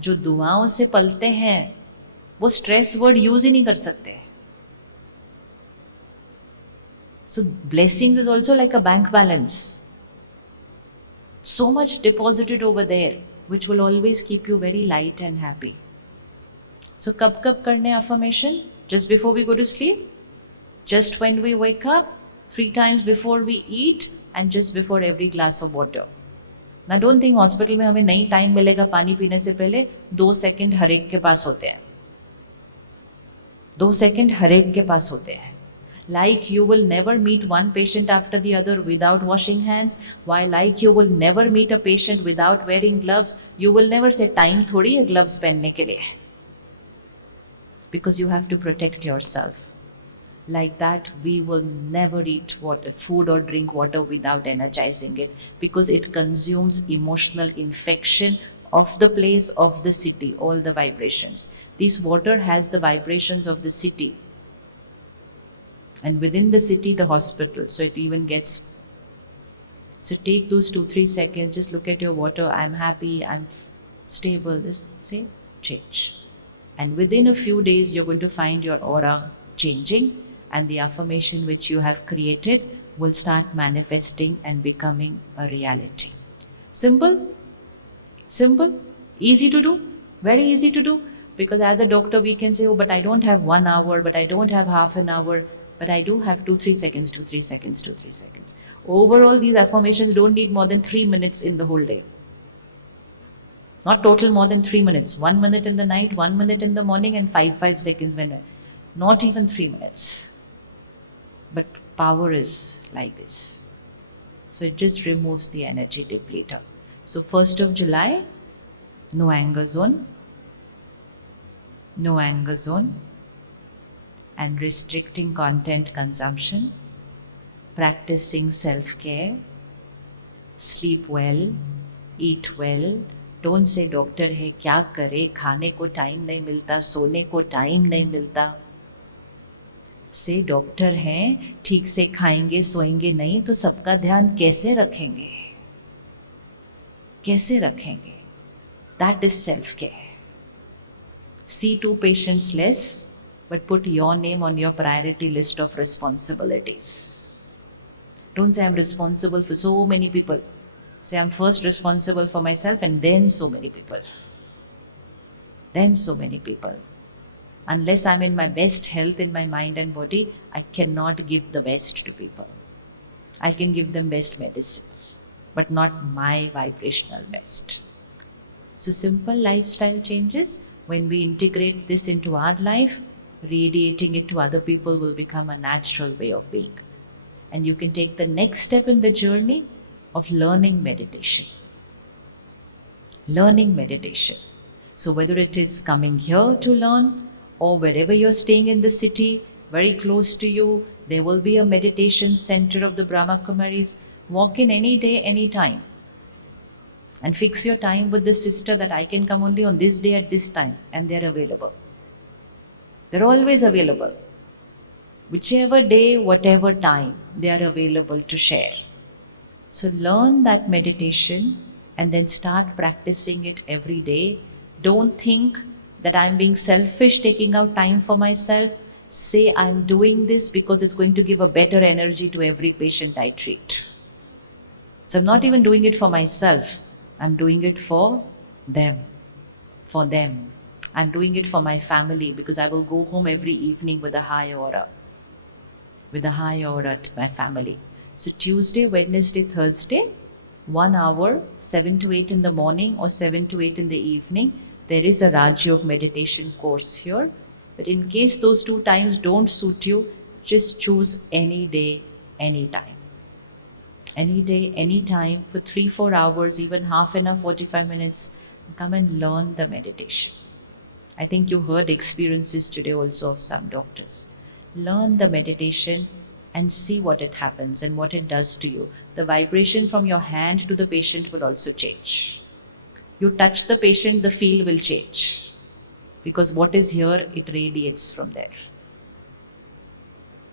जो दुआओं से पलते हैं वो stress word use ही नहीं कर सकते. So blessings is also like a bank balance. So much deposited over there which will always keep you very light and happy. So कब करने affirmation? Just before we go to sleep? Just when we wake up, 3 times before we eat, and just before every glass of water. Now don't think hospital में हमें नहीं time मिलेगा पानी पीने से पहले. 2 सेकंड हर एक के पास होते हैं. 2 सेकंड हर एक के पास होते हैं. Like you will never meet one patient after the other without washing hands, while like you will never meet a patient without wearing gloves, you will never say time थोड़ी है gloves पहनने के लिए. Because you have to protect yourself. Like that, we will never eat water, food or drink water without energizing it, because it consumes emotional infection of the place, of the city, all the vibrations. This water has the vibrations of the city, and within the city, the hospital. So it even gets. So take those 2-3 seconds, just look at your water. I'm happy, I'm stable. Just say change, and within a few days, you're going to find your aura changing. And the affirmation which you have created will start manifesting and becoming a reality. Simple, simple, easy to do, very easy to do. Because as a doctor we can say, oh, but I don't have 1 hour, but I don't have half an hour, but I do have 2-3 seconds, 2-3 seconds, 2-3 seconds. Overall, these affirmations don't need more than 3 minutes in the whole day. Not total more than 3 minutes. 1 minute in the night, 1 minute in the morning, and 5 seconds when, not even 3 minutes. But power is like this. So it just removes the energy depleter. So 1st of July, no anger zone. No anger zone. And restricting content consumption. Practicing self-care. Sleep well. Eat well. Don't say doctor है क्या करे, खाने को time नहीं मिलता, सोने को time नहीं मिलता. से डॉक्टर हैं, ठीक से खाएंगे सोएंगे नहीं तो सबका ध्यान कैसे रखेंगे, कैसे रखेंगे? That is self-care. See 2 patients less, but put your name on your priority list of responsibilities. Don't say I'm responsible for so many people. Say I'm first responsible for myself and then so many people. Then so many people. Unless I'm in my best health in my mind and body, I cannot give the best to people. I can give them best medicines, but not my vibrational best. So simple lifestyle changes, when we integrate this into our life, radiating it to other people will become a natural way of being. And you can take the next step in the journey of learning meditation. Learning meditation. So whether it is coming here to learn, or wherever you're staying in the city, very close to you, there will be a meditation center of the Brahma Kumaris. Walk in any day, any time. And fix your time with the sister that I can come only on this day at this time, and they're available. They're always available. Whichever day, whatever time, they are available to share. So learn that meditation and then start practicing it every day. Don't think that I'm being selfish, taking out time for myself. Say I'm doing this because it's going to give a better energy to every patient I treat. So I'm not even doing it for myself. I'm doing it for them. For them. I'm doing it for my family, because I will go home every evening with a high aura. With a high aura to my family. So Tuesday, Wednesday, Thursday, 1 hour, 7 to 8 in the morning or 7 to 8 in the evening, there is a Raj Yoga meditation course here. But in case those 2 times don't suit you, just choose any day, any time. Any day, any time, for 3-4 hours, even half an hour, 45 minutes, come and learn the meditation. I think you heard experiences today also of some doctors. Learn the meditation and see what it happens and what it does to you. The vibration from your hand to the patient will also change. You touch the patient, the feel will change. Because what is here, it radiates from there.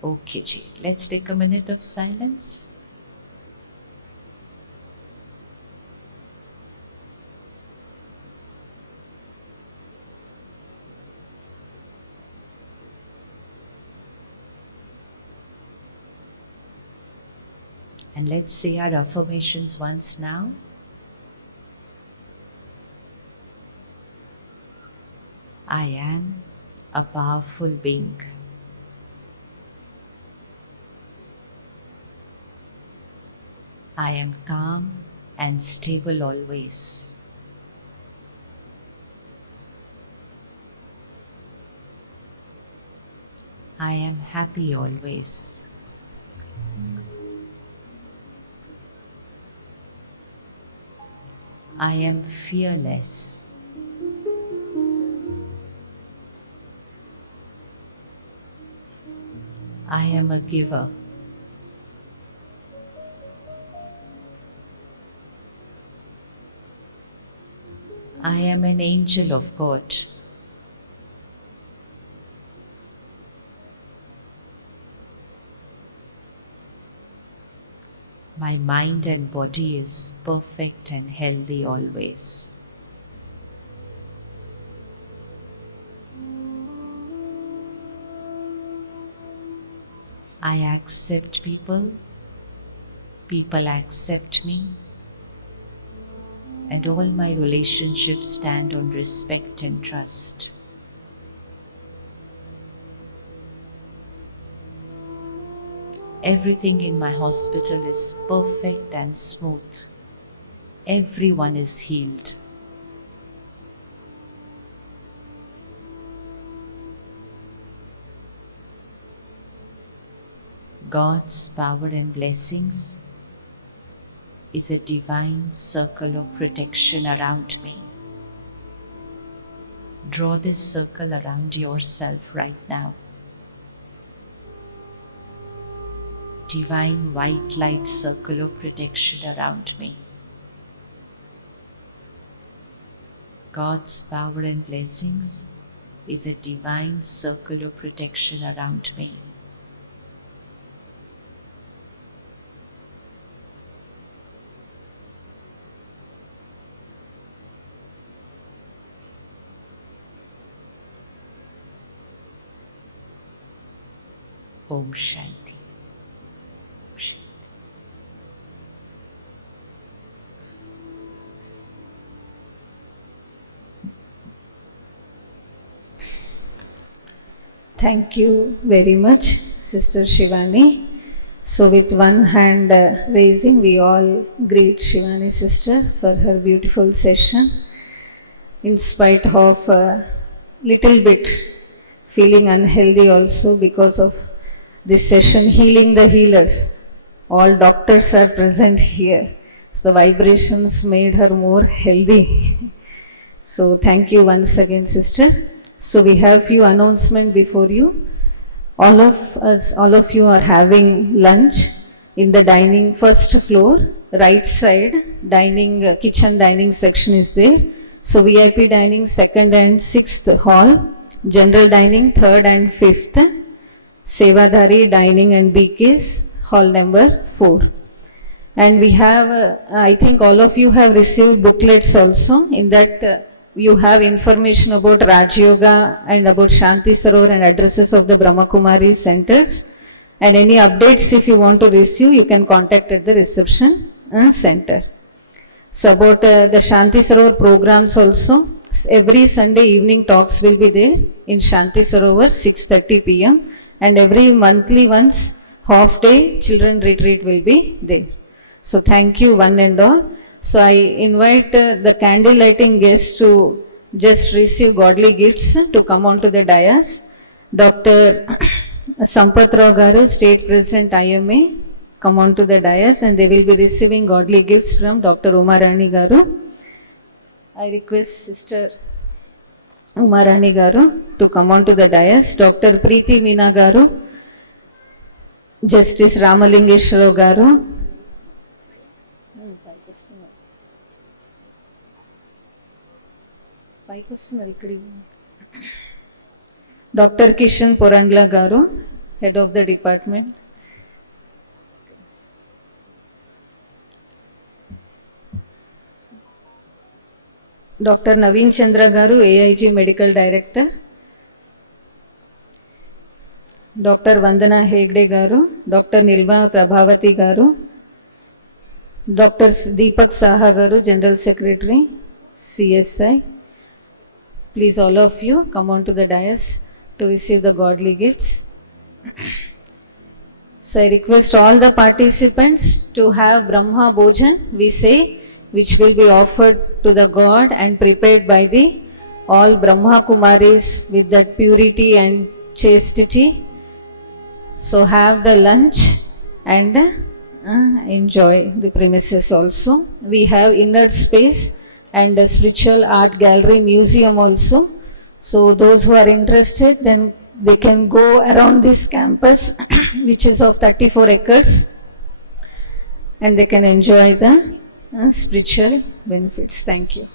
Okay, Ji. Let's take a minute of silence. And let's say our affirmations once now. I am a powerful being. I am calm and stable always. I am happy always. I am fearless. I am a giver. I am an angel of God. My mind and body is perfect and healthy always. I accept people, people accept me, and all my relationships stand on respect and trust. Everything in my hospital is perfect and smooth. Everyone is healed. God's power and blessings is a divine circle of protection around me. Draw this circle around yourself right now. Divine white light circle of protection around me. God's power and blessings is a divine circle of protection around me. Om Shanti. Om Shanti. Thank you very much, Sister Shivani. So with one hand raising, we all greet Shivani sister for her beautiful session. in spite of little bit feeling unhealthy also because of this session, Healing the Healers. All doctors are present here. So the vibrations made her more healthy. So thank you once again, sister. So we have few announcements before you. All of you are having lunch in the dining first floor, right side, dining, kitchen dining section is there. So VIP dining, 2nd and 6th hall, general dining, 3rd and 5th, Sevadari dining and BKs, hall number 4. And we have, I think all of you have received booklets also. In that you have information about Raj Yoga and about Shanti Sarovar and addresses of the Brahma Kumari centers. And any updates if you want to receive, you can contact at the reception center. So about the Shanti Sarovar programs also, every Sunday evening talks will be there in Shanti Sarovar, 6:30 p.m. And every monthly once, half day children retreat will be there. So thank you one and all. So I invite the candle lighting guests to just receive godly gifts to come on to the dais. Dr. Sampath Rao Garu, State President IMA, come on to the dais and they will be receiving godly gifts from Dr. Umarani Garu. I request Sister Umarani Garu to come on to the dais. Dr. Preeti Meena Garu, Justice Ramalingeshwara Garu, Dr. Kishan Porandla Garu, Head of the Department. Dr. Naveen Chandra Garu, AIG Medical Director. Dr. Vandana Hegde Garu, Dr. Nilma Prabhavati Garu, Dr. Deepak Saha Garu, General Secretary, CSI. Please all of you come on to the dais to receive the godly gifts. So I request all the participants to have Brahma Bhojan, we say, which will be offered to the God and prepared by the all Brahma Kumaris with that purity and chastity. So have the lunch and enjoy the premises also. We have inner space and a spiritual art gallery museum also. So those who are interested, then they can go around this campus which is of 34 acres and they can enjoy the spiritual benefits. Thank you.